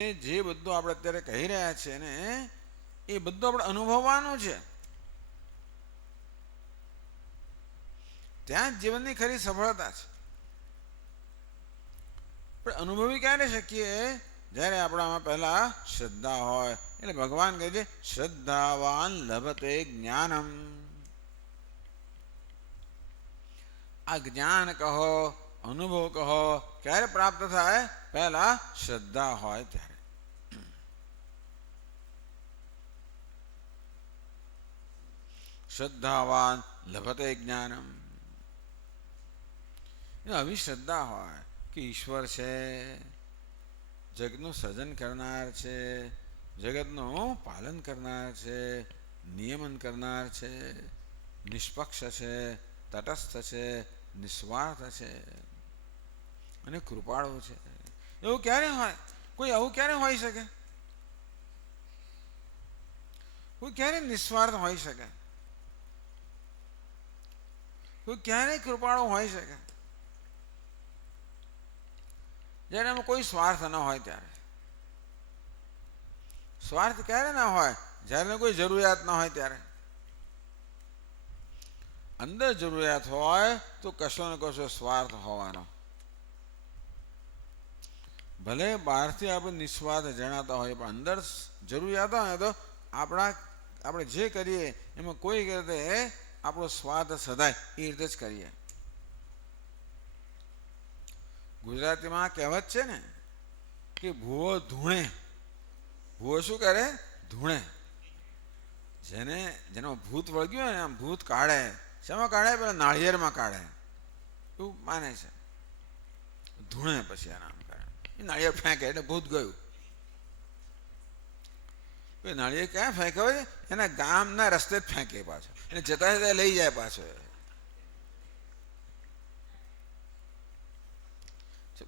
જે બધું આપણે અત્યારે કહી રહ્યા છીએ ને એ બધું આપણે અનુભવવાનું છે. ત્યાં જ જીવનની ખરી સફળતા છે. પણ અનુભવી ક્યારે શકીએ? જ્યારે આપણામાં પહેલા શ્રદ્ધા હોય. એટલે ભગવાન કહે છે શ્રદ્ધાવાન લભતે જ્ઞાનમ. આ જ્ઞાન કહો, અનુભવ કહો, ક્યારે પ્રાપ્ત થાય? પહેલા શ્રદ્ધા હોય ત્યારે. શ્રદ્ધાવાન લભતે જ્ઞાનમ. આવી શ્રદ્ધા હોય કે ઈશ્વર છે, જગતનું સર્જન કરનાર છે, જગતનું પાલન કરનાર છે, નિયમન કરનાર છે, નિષ્પક્ષ છે, તટસ્થ છે, નિસ્વાર્થ છે અને કૃપાળુ છે. એવું ક્યારે હોય? કોઈ આવું ક્યારે હોઈ શકે? કોઈ ક્યારે નિસ્વાર્થ હોઈ શકે? કોઈ ક્યારેય કૃપાળુ હોઈ શકે? જ્યારે એમાં કોઈ સ્વાર્થ ન હોય ત્યારે. સ્વાર્થ ક્યારે ના હોય? જ્યારે કોઈ જરૂરિયાત ન હોય ત્યારે. અંદર જરૂરિયાત હોય તો કશો ને કશો સ્વાર્થ હોવાનો. ભલે બહારથી આપણે નિસ્વાર્થ જણાતા હોય, પણ અંદર જરૂરિયાત હોય તો આપણે જે કરીએ એમાં કોઈ રીતે આપણો સ્વાર્થ સદાય એ રીતે જ કરીએ. ગુજરાતીમાં કહેવત છે ને કે ભૂવો ધૂણે. ભૂવો શું કરે? ધૂણે. જેનો ભૂત વળગ્યું હોય ને આમ ભૂત કાઢે. શેમાં કાઢે? પેલા નાળિયેરમાં કાઢે એવું માને છે. ધૂણે પછી આ નામ કાઢે. એ નાળિયેર ફેંકે એટલે ભૂત ગયું. નાળિયેર ક્યાં ફેંકે હોય? એના ગામના રસ્તે જ ફેંકે પાછો. એને જતા જતા લઈ જાય પાછો.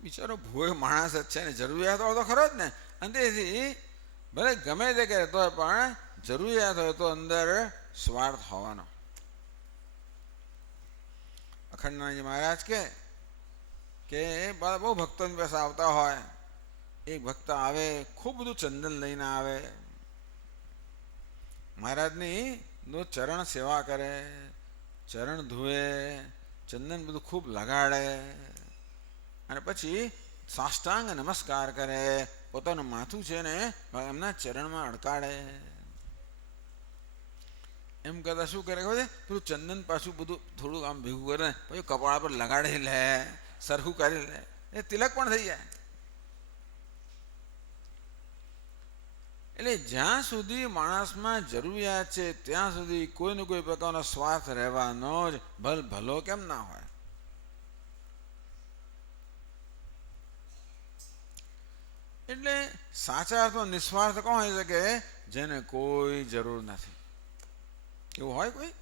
બિચારો ભૂવો માણસ જ છે ને, જરૂરિયાત હોય તો ખરો જ ને. અંદરથી ભલે ગમે તે કહેતો હોય પણ જરૂરિયાત હોય તો અંદર સ્વાર્થ હોવાનો. અખંડાનંદજી મહારાજ કે બહુ ભક્તોની પાસે આવતા હોય. એક ભક્ત આવે, ખૂબ બધું ચંદન લઈને આવે. મહારાજની ચરણ સેવા કરે, ચરણ ધુએ, ચંદન બધું ખૂબ લગાડે અને પછી સાષ્ટાંગ નમસ્કાર કરે. પોતાનું માથું છે ને એમના ચરણમાં અડકાડે. એમ કરતા શું કરે ખબર છે? પેલું ચંદન પાછું બધું થોડું આમ ભેગું કરે, પછી કપાળ પર લગાડી લે, સરખું કરી લે. એ તિલક પણ થઈ જાય. એટલે જ્યાં સુધી માણસમાં જરૂરિયાત છે ત્યાં સુધી કોઈને કોઈ પ્રકારનો સ્વાર્થ રહેવાનો જ ભલો કેમ ના હોય. એટલે સાચા અર્થમાં નિસ્વાર્થ કોણ હોઈ શકે? જેને કોઈ જરૂર નથી. એવું હોય કોઈ?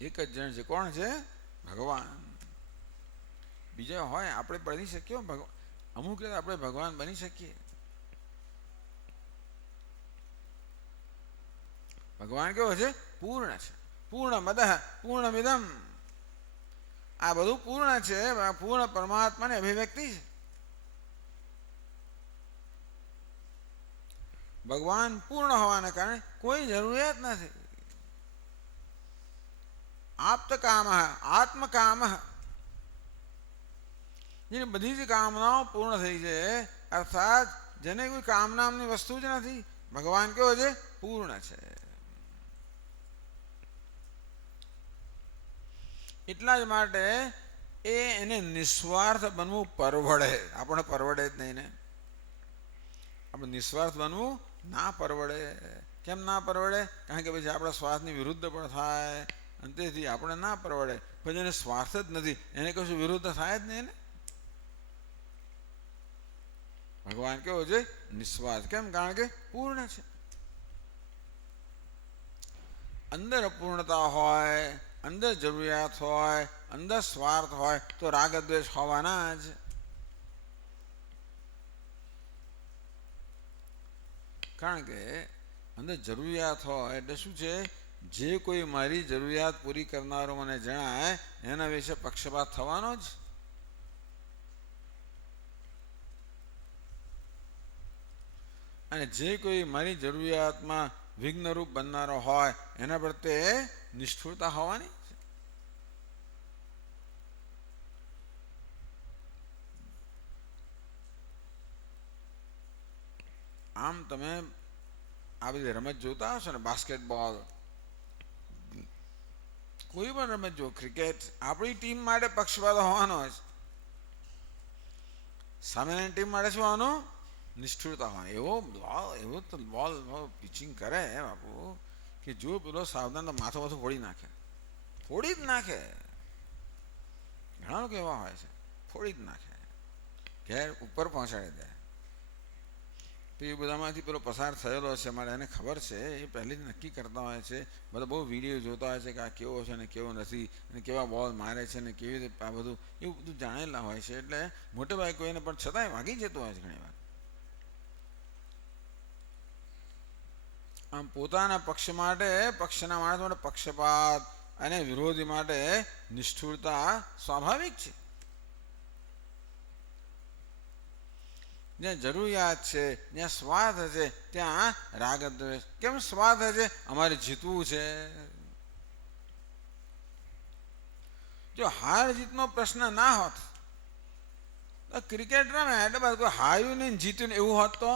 એક જ જણ છે. કોણ છે? ભગવાન. બીજા હોય આપણે બની શકીએ ભગવાન. અમુક રીતે આપણે ભગવાન બની શકીએ. ભગવાન કેવો છે? પૂર્ણ છે. પૂર્ણ મદઃ પૂર્ણમિદમ. આ બધું પૂર્ણ છે. પૂર્ણ પરમાત્માની અભિવ્યક્તિ છે. ભગવાન પૂર્ણ હોવાને કારણે કોઈ જરૂરિયાત નથી. આપ્તકામ આત્મકામ. જેની બધી જ કામનાઓ પૂર્ણ થઈ છે, અર્થાત જેને કોઈ કામનામની વસ્તુ જ નથી. ભગવાન કેવો છે? પૂર્ણ છે. એટલા જ માટે એને નિસ્વાર્થ બનવું પરવડે. આપણે પરવડે જ નહીં ને. આપણે નિસ્વાર્થ બનવું ના પરવડે. કેમ ના પરવડે? કારણ કે પછી આપણા સ્વાર્થની વિરુદ્ધ પણ થાય અને તેથી આપણે ના પરવડે. પછી એને સ્વાર્થ જ નથી, એને કશું વિરુદ્ધ થાય જ નહીં ને. ભગવાન કેવો છે? નિસ્વાર્થ. કેમ? કારણ કે પૂર્ણ છે. અંદર અપૂર્ણતા હોય, અંદર જરૂરિયાત હોય, અંદર સ્વાર્થ હોય તો રાગ દ્વેષ હોવાના જ. કારણ કે અંદર જરૂરિયાત હોય એટલે શું છે? જે કોઈ મારી જરૂરિયાત પૂરી કરનારો મને જણાય એના વિશે પક્ષપાત થવાનો જ. અને જે કોઈ મારી જરૂરિયાતમાં વિઘ્નરૂપ બનનારો હોય એના પ્રત્યે નિષ્ઠુરતા હોવાની. આમ તમે આ બધી રમત જોતા હશો ને, બાસ્કેટબોલ, કોઈ પણ રમત જો, ક્રિકેટ, આપણી ટીમ માટે પક્ષપાત હોવાનો હોય, સામેની ટીમ માટે શું હોવાનું? નિષ્ઠુરતા હોય. એવો તો બોલ પિચિંગ કરે બાપુ કે જો પેલો સાવધાન તો માથું ફોડી નાખે, ફોડી જ નાખે. ઘણા લોકો એવા હોય છે, ફોડી જ નાખે, ઘેર ઉપર પહોંચાડી દે. તો એ બધામાંથી પેલો પસાર થયેલો છે, મારે એને ખબર છે, એ પહેલેથી નક્કી કરતા હોય છે. બધા બહુ વિડીયો જોતા હોય છે કે આ કેવો છે ને કેવો નથી, અને કેવા બોલ મારે છે ને કેવી રીતે, આ બધું એવું બધું જાણેલા હોય છે. એટલે મોટે ભાગે કોઈને પણ છતાંય વાગી જતું હોય છે ઘણી વાર. આમ પોતાના પક્ષ માટે, પક્ષના માણસ માટે પક્ષપાત અને વિરોધી માટે નિષ્ઠુરતા સ્વાભાવિક છે. જ્યાં જરૂરિયાત છે, જ્યાં સ્વાર્થ છે, ત્યાં રાગ દ્વેષ. કેમ સ્વાર્થ છે? અમારે જીતવું છે. જો હાર જીતનો પ્રશ્ન ના હોત તો ક્રિકેટ રમે એટલે બસ કોઈ હાર્યું નહીં જીત્યું એવું હોત તો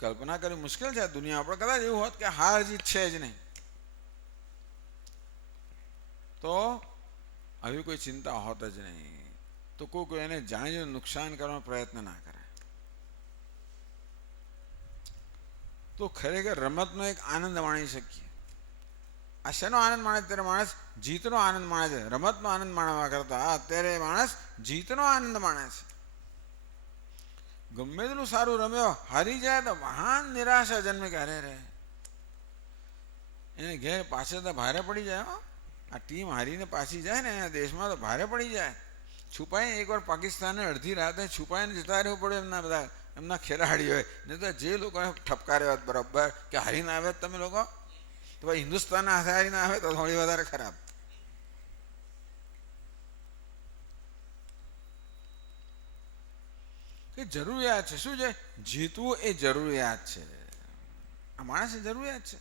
કલ્પના કરવી મુશ્કેલ છે. દુનિયા પર કદાચ એવું હોત કે હાર જીત છે જ નહીં, તો આવી કોઈ ચિંતા હોત જ નહીં. તો કોઈ એને જાણીને નુકસાન કરવાનો પ્રયત્ન ના કરે. તો ખરેખર રમતનો એક આનંદ માણી શકીએ. આ શેનો આનંદ માણે? અત્યારે માણસ જીતનો આનંદ માણે છે. રમતનો આનંદ માણવા કરતા અત્યારે માણસ જીતનો આનંદ માણે છે. ગમે તેટલું સારું રમ્યો, હારી જાય તો મહાન નિરાશા જન્મે કે અરે રે, એને ઘેર પાછળ તો ભારે પડી જાય. આ ટીમ હારીને પાછી જાય ને એના દેશમાં તો ભારે પડી જાય. છુપાઈને એકવાર પાકિસ્તાનને અડધી રાતે છુપાઈને જતા રહેવું પડે એમના બધા એમના ખેલાડીઓએ. નહીં તો જે લોકોને ઠપકાર્યો હોત બરાબર કે હારીને આવે તમે લોકો, તો ભાઈ હિન્દુસ્તાનના હાથે હારીને આવે તો થોડી વધારે ખરાબ. કે જરૂરિયાત છે. શું છે? જીતવું એ જરૂરિયાત છે. આ માણસની જરૂરિયાત છે.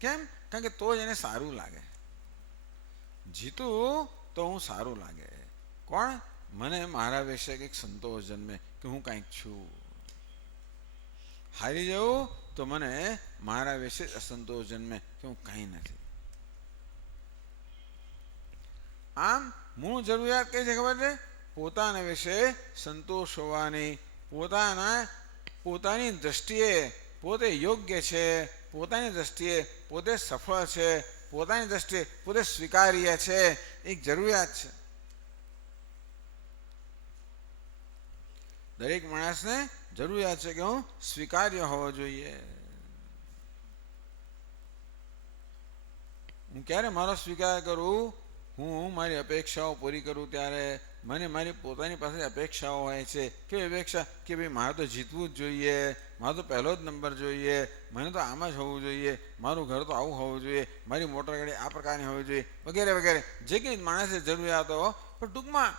કેમ? કારણ કે તો જ એને સારું લાગે. જીતું તો હું સારું લાગે. કોણ? મને મારા વિશે કંઈક સંતોષ જન્મે કે હું કંઈક છું. હારી જવું તો મને મારા વિશે અસંતોષ જન્મે કે હું કંઈ નથી. આમ મૂળ જરૂરિયાત કઈ છે ખબર છે? પોતાના વિશે સંતોષ હોવાની, પોતાની દ્રષ્ટિએ પોતે યોગ્ય છે, પોતાની દ્રષ્ટિએ પોતે સફળ છે, પોતાની દ્રષ્ટિએ પોતે સ્વીકાર્ય છે, એક જરૂરિયાત છે. દરેક માણસને જરૂરિયાત છે કે હું સ્વીકાર્ય હોવો જોઈએ. હું ક્યારે મારો સ્વીકાર કરું? હું મારી અપેક્ષાઓ પૂરી કરું ત્યારે. મને મારી પોતાની પાસે અપેક્ષાઓ હોય છે. કેવી અપેક્ષા? કે ભાઈ મારે તો જીતવું જ જોઈએ, મારે તો પહેલો જ નંબર જોઈએ, મને તો આમ જ હોવું જોઈએ, મારું ઘર તો આવું હોવું જોઈએ, મારી મોટર ગાડી આ પ્રકારની હોવી જોઈએ, વગેરે વગેરે. જે કંઈ માણસે જરૂરિયાતો, પણ ટૂંકમાં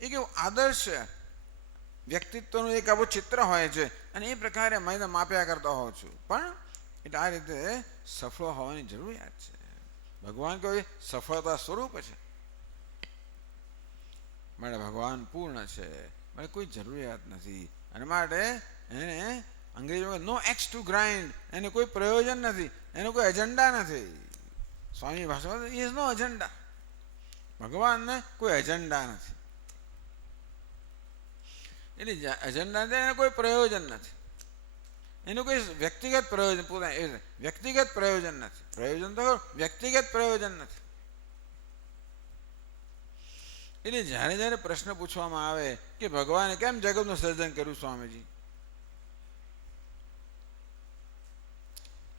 એક એવું આદર્શ વ્યક્તિત્વનું એક આવું ચિત્ર હોય છે, અને એ પ્રકારે મને માપ્યા કરતો હોઉં છું. પણ એટલે આ રીતે સફળ હોવાની જરૂરિયાત છે. ભગવાન કહે સફળતા સ્વરૂપ છે. માટે ભગવાન પૂર્ણ છે, મારે કોઈ જરૂરિયાત નથી. અને માટે એને અંગ્રેજીમાં નો એક્સ ટુ ગ્રાઇન્ડ, એને કોઈ પ્રયોજન નથી, એનો કોઈ એજન્ડા નથી. સ્વામી ભાષામાં ઇઝ નો એજન્ડા. ભગવાનને કોઈ એજન્ડા નથી. એટલે એજન્ડા એને કોઈ પ્રયોજન નથી. એનું કોઈ વ્યક્તિગત પ્રયોજન વ્યક્તિગત પ્રયોજન નથી. પ્રયોજન તો વ્યક્તિગત પ્રયોજન નથી. એટલે જ્યારે જ્યારે પ્રશ્ન પૂછવામાં આવે કે ભગવાને કેમ જગતનું સર્જન કર્યું સ્વામીજી,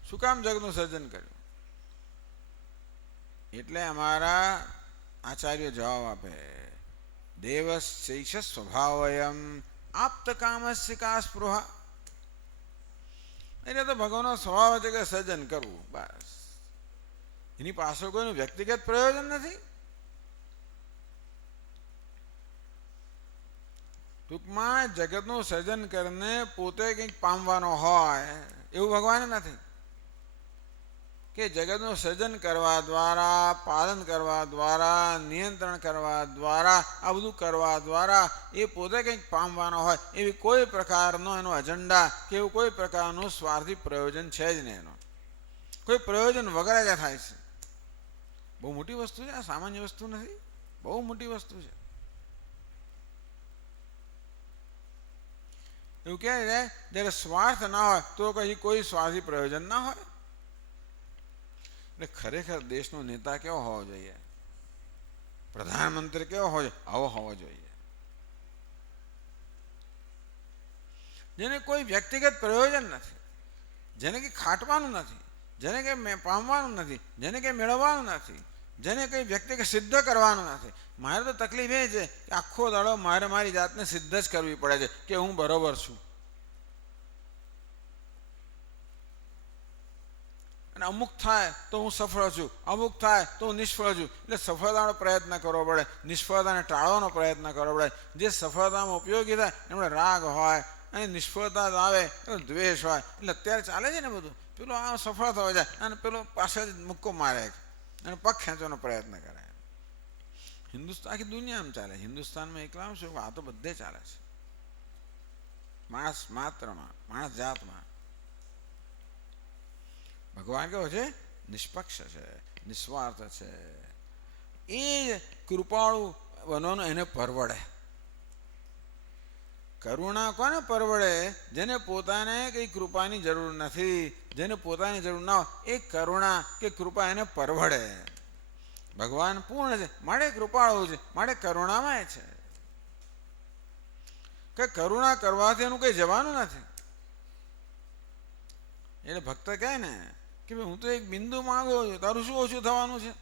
શું કામ જગતનું સર્જન કર્યું? એટલે અમારા આચાર્ય જવાબ આપે, દેવસ્યૈષ સ્વભાવયમ આપ્ત કામસ્ય કા સ્પૃહા. એટલે તો ભગવાનનો સ્વભાવ છે કે સર્જન કરવું, બસ. એની પાછળ કોઈનું વ્યક્તિગત પ્રયોજન નથી. ટૂંકમાં જગતનું સર્જન કરીને પોતે કંઈક પામવાનો હોય એવું ભગવાન નથી કે જગતનું સર્જન કરવા દ્વારા, પાલન કરવા દ્વારા, નિયંત્રણ કરવા દ્વારા, આ બધું કરવા દ્વારા એ પોતે કંઈક પામવાનો હોય એવી કોઈ પ્રકારનો એનો એજન્ડા કે એવું કોઈ પ્રકારનું સ્વાર્થી પ્રયોજન છે જ નહીં. એનો કોઈ પ્રયોજન વગર જ થાય છે. બહુ મોટી વસ્તુ છે, આ સામાન્ય વસ્તુ નથી, બહુ મોટી વસ્તુ છે. એવું કહે છે જ્યારે સ્વાર્થ ના હોય તો કઈ કોઈ સ્વાર્થી પ્રયોજન ના હોય. એટલે ખરેખર દેશનો નેતા કેવો હોવો જોઈએ, પ્રધાનમંત્રી કેવો હોય, આવો હોવો જોઈએ, જેને કોઈ વ્યક્તિગત પ્રયોજન નથી, જેને કંઈ ખાટવાનું નથી, જેને કંઈ પામવાનું નથી, જેને કંઈ મેળવવાનું નથી, જેને કંઈ વ્યક્તિગત સિદ્ધ કરવાનું નથી. મારે તો તકલીફ એ છે કે આખો દાડો મારે મારી જાતને સિદ્ધ જ કરવી પડે છે કે હું બરોબર છું. અને અમુક થાય તો હું સફળ છું, અમુક થાય તો હું નિષ્ફળ છું. એટલે સફળતાનો પ્રયત્ન કરવો પડે, નિષ્ફળતાને ટાળવાનો પ્રયત્ન કરવો પડે. જે સફળતામાં ઉપયોગી થાય એમણે રાગ હોય, અને નિષ્ફળતા આવે તો દ્વેષ હોય. એટલે અત્યારે ચાલે છે ને બધું, પેલો આ સફળ થવા જાય અને પેલો પાછળ મુક્કો મારે અને પગ ખેંચવાનો પ્રયત્ન કરે. હિન્દુસ્તાન આખી દુનિયામાં ચાલે, હિન્દુસ્તાનમાં એકલામાં શું, આ તો બધે ચાલે છે. માણસ માત્રમાં, માણસ જાતમાં ભગવાન કેવો છે? નિષ્પક્ષ છે, નિસ્વાર્થ છે. એ કૃપાળુ બનવાનું એને પરવડે. કરુણા કોને પરવડે? જેને પોતાને કઈ કૃપાની જરૂર નથી, જેને પોતાની જરૂર ના હોય એ કરુણા કે કૃપા એને પરવડે. ભગવાન પૂર્ણ છે માટે કૃપાળુ છે, માટે કરુણામય છે. કે કરુણા કરવાથી એનું કઈ જવાનું નથી. એટલે ભક્ત કહે ને કે ભાઈ હું તો એક બિંદુ માંગુ છું, તારું શું ઓછું થવાનું છે?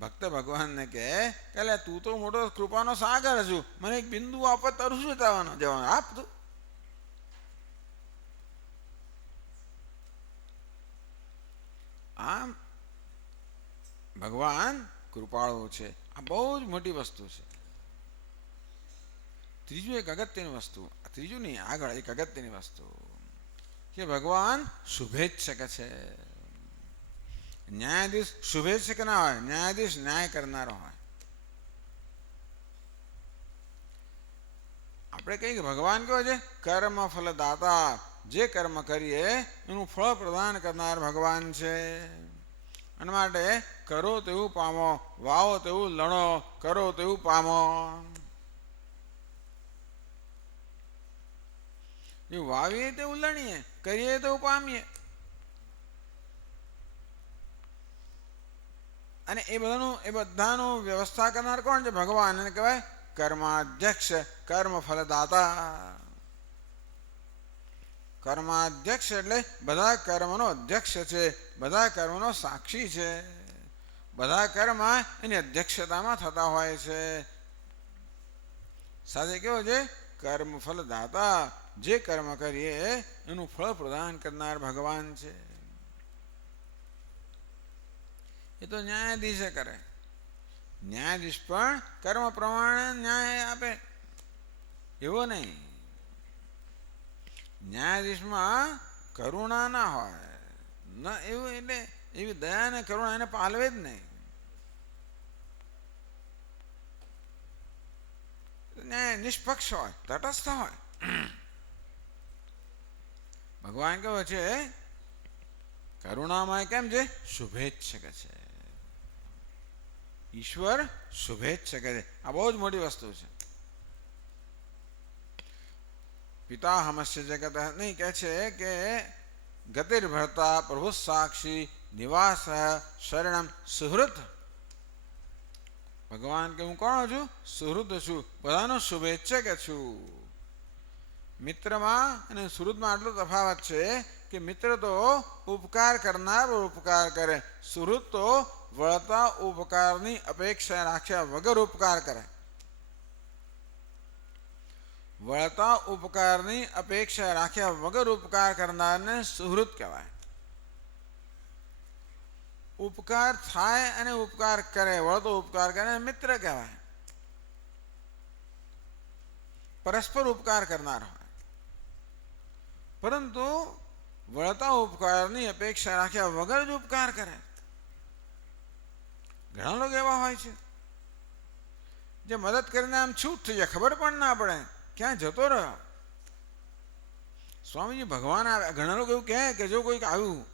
ભક્ત ભગવાનને કહે કે તું તો મોટો કૃપાનો સાગર છું, મને એક બિંદુ આપ, તારું શું જવાનું આપ તું. આમ ભગવાન કૃપાળુ છે. આ બહુ જ મોટી વસ્તુ છે. ત્રીજું એક અગત્યની વસ્તુ, ત્રીજું નહીં આગળ એક અગત્યની વસ્તુ કે ભગવાન શુભેચ્છક છે. ન્યાયાધીશ શુભેચ્છક ના હોય, ન્યાયાધીશ ન્યાય કરનારો હોય. આપણે કહીએ કે ભગવાન કેવો છે? કર્મ ફલદાતા. જે કર્મ કરીએ એનું ફળ પ્રદાન કરનાર ભગવાન છે. અને માટે કરો તેવું પામો, વાવો તેવું લણો, કરો તેવું પામો. જો વાવીએ તેવું લણીએ, કરીએ તેવું પામીએ. અને એ બધાનું વ્યવસ્થા કરનાર કોણ છે? ભગવાન. એને કહેવાય કર્માધ્યક્ષ, કર્મ ફલદાતા. કર્માધ્યક્ષ એટલે બધા કર્મનો અધ્યક્ષ છે, બધા કર્મનો સાક્ષી છે. બધા કર્મ એની અધ્યક્ષતામાં થતા હોય છે. સાથે કેવો છે? કર્મ ફલદાતા. જે કર્મ કરીએ એનું ફળ પ્રદાન કરનાર ભગવાન છે. એ તો ન્યાયાધીશે કરે. ન્યાયાધીશ પણ કર્મ પ્રમાણે ન્યાય આપે એવો નહીં. ન્યાયાધીશમાં કરુણા ના હોય ન, એવું એટલે એવી દયા ને કરુણા એને પાલવે જ નહીં. ન્યાય નિષ્પક્ષ હોય, તટસ્થ હોય. ભગવાન કેવો છે? કરુણામય. કેમ છે? શુભેચ્છક છે. ઈશ્વર શુભેચ્છક છે. આ બહુ જ મોટી વસ્તુ છે. પિતા હમસ્ય જગત નહીં કહે છે કે ગતિર્ભર્તા પ્રભુ સાક્ષી નિવાસ શરણમ સુહૃત. ભગવાન કે હું કોણ છું? સુહૃદ છું, બધાનો શુભેચ્છક છું. મિત્રમાં અને સુહૃદમાં આટલો તફાવત છે કે મિત્ર તો ઉપકાર કરનાર ઉપકાર કરે, સુહૃદ તો વળતા ઉપકારની અપેક્ષા રાખ્યા વગર ઉપકાર કરે. વળતા ઉપકારની અપેક્ષા રાખ્યા વગર ઉપકાર કરનારને સુહૃદ કહેવાય. ઉપકાર થાય અને ઉપકાર કરે, વળતો ઉપકાર કરે મિત્ર કહેવાય. પરસ્પર ઉપકાર કરનાર હોય, પરંતુ વળતા ઉપકારની અપેક્ષા રાખ્યા વગર જ ઉપકાર કરે. ઘણા લોકો એવા હોય છે જે મદદ કરીને આમ છૂટ થઈ જાય, ખબર પણ ના પડે ક્યાં જતો રહ્યો. સ્વામીજી ભગવાન આવ્યા. ઘણા લોકો એવું કહે કે જો કોઈક આવ્યું,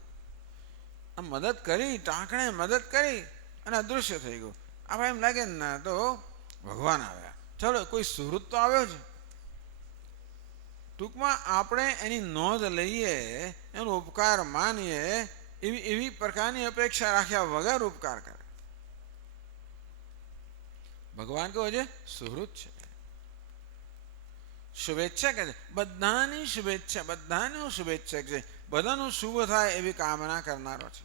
આમ મદદ કરી, ટાંકણે મદદ કરી અને અદૃશ્ય થઈ ગયું, આપણે એમ લાગે ને તો ભગવાન આવ્યા, ચલો કોઈ સુહૃત તો આવ્યો છે. ટૂંકમાં આપણે એની નોંધ લઈએ, એનો ઉપકાર માનીએ, એવી પ્રકારની અપેક્ષા રાખ્યા વગર ઉપકાર કરે. ભગવાન કહો છે સુહૃત છે, શુભેચ્છક છે, બધાની શુભેચ્છા, બધાનું શુભેચ્છક છે, બધાનું શુભ થાય એવી કામના કરનારો છે.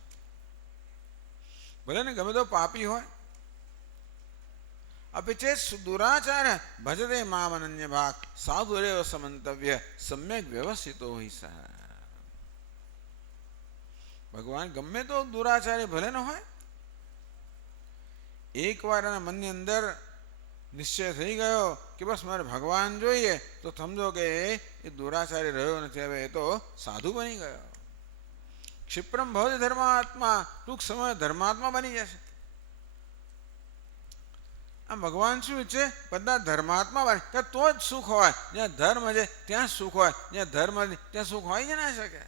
ભલે ને ગમે તો પાપી હોય. અપિચેત દુરાચાર ભજતે મામ અનન્ય ભાગ સાધુરેવ સમંતવ્ય સમ્યક વ્યવસ્થિતો હિ સહ. ભગવાન ગમે તો દુરાચારી ભલે ન હોય, એકવાર એના મનની અંદર નિશ્ચય થઈ ગયો કે બસ મારે ભગવાન જોઈએ, તો સમજો કે એ દુરાચારી રહ્યો નથી, હવે એ તો સાધુ બની ગયો. ક્ષિપ્રમ ભવતિ ધર્માત્મા, ટૂંક સમય ધર્માત્મા બની જશે. આમ ભગવાન શું છે? બધા ધર્માત્મા બને તો જ સુખ હોય. જ્યાં ધર્મ છે ત્યાં સુખ હોય, જ્યાં ધર્મ ત્યાં સુખ હોય જ ના શકે.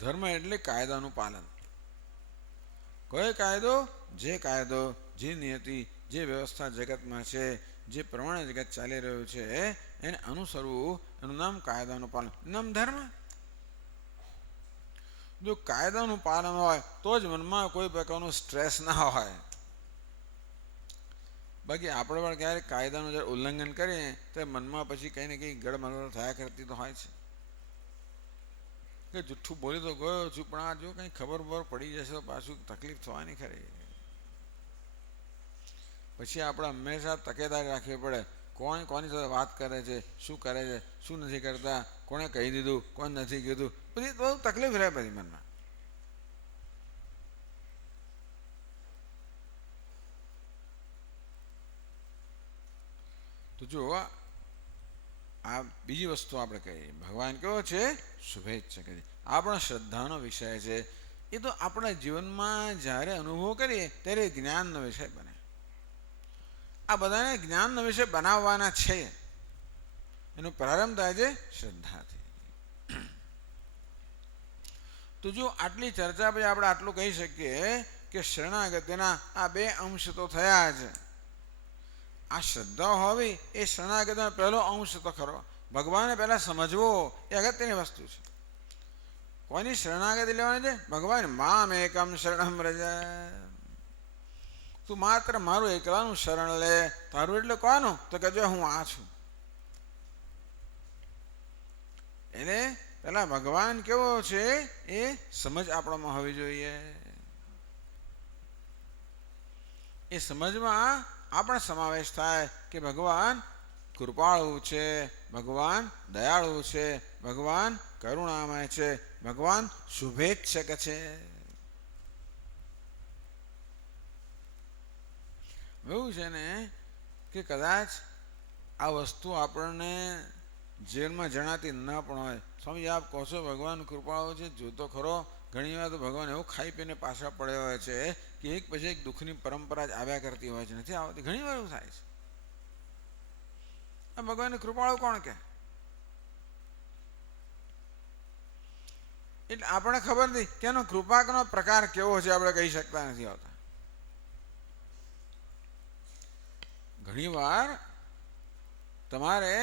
ધર્મ એટલે કાયદાનું પાલન. કયો કાયદો? જે કાયદો, જે નિયતિ, જે વ્યવસ્થા જગતમાં છે, જે પ્રમાણે જગત ચાલી રહ્યું છે એને અનુસરવું, એનું નામ કાયદાનું પાલન, નામ ધર્મ. જો કાયદાનું પાલન હોય તો જ મનમાં કોઈ પ્રકારનું સ્ટ્રેસ ના હોય. બાકી આપણે પણ ક્યારેક કાયદાનું જ્યારે ઉલ્લંઘન કરીએ તો મનમાં પછી કંઈ ને કંઈ ગડબડ થયા કરતી તો હોય છે કે જુઠ્ઠું બોલી તો ગયો છું, પણ આ જો કંઈ ખબર પડી જશે તો પાછું તકલીફ થવાની ખરી. પછી આપણે હંમેશા તકેદારી રાખવી પડે, કોણ કોની સાથે વાત કરે છે, શું કરે છે, શું નથી કરતા, કોણે કહી દીધું, કોણ નથી કીધું, બધી બહુ તકલીફ રહે બધી મનમાં. તો જો આ બીજી વસ્તુ આપણે કહીએ, ભગવાન કેવો છે? શુભેચ્છક છે. આપણા શ્રદ્ધાનો વિષય છે. એ તો આપણા જીવનમાં જ્યારે અનુભવ કરીએ ત્યારે જ્ઞાનનો વિષય બને. આ બધાને જ્ઞાનનો વિષય બનાવવાના છે. એનો પ્રારંભ થાય છે શ્રદ્ધાથી. તો જો આટલી ચર્ચા પછી આપણે આટલું કહી શકીએ કે શરણાગતિના આ બે અંશ તો થયા છે. આ શ્રદ્ધા હોવી એ શરણાગતિનો પહેલો અંશ તો ખરો. ભગવાનને પહેલાં સમજવો એ અગત્યની વસ્તુ છે. કોની શરણાગતિ લેવાની છે? ભગવાન મામ એકમ શરણમ વ્રજ. તું માત્ર મારું એકલાનું શરણ લે. તારું એટલે કોનું? તો કે જો હું આ છું. એને પેલા ભગવાન કેવો છે એ સમજ આપણામાં હોવી જોઈએ. એ સમજમાં આપણે સમાવેશ થાય કે ભગવાન કૃપાળુ છે, ભગવાન દયાળુ છે, ભગવાન કરુણામય છે, ભગવાન શુભેચ્છક છે. એવું છે ને કે કદાચ આ વસ્તુ આપણને જીવનમાં જણાતી ન પણ હોય. સ્વામી આપ કહો છો ભગવાન કૃપાળુ છે, જોતો ખરો ઘણી વાર તો ભગવાન એવું ખાઈ પીને પાછા પડ્યા હોય છે કે એક પછી એક દુઃખની પરંપરા જ આવ્યા કરતી હોય છે, નથી આવતી. ઘણી વાર એવું થાય છે. આ ભગવાનને કૃપાળુ કોણ કે? એટલે આપણે ખબર નથી કે એનો કૃપાનો પ્રકાર કેવો છે, આપણે કહી શકતા નથી હોતા. ઘણી વાર તમારે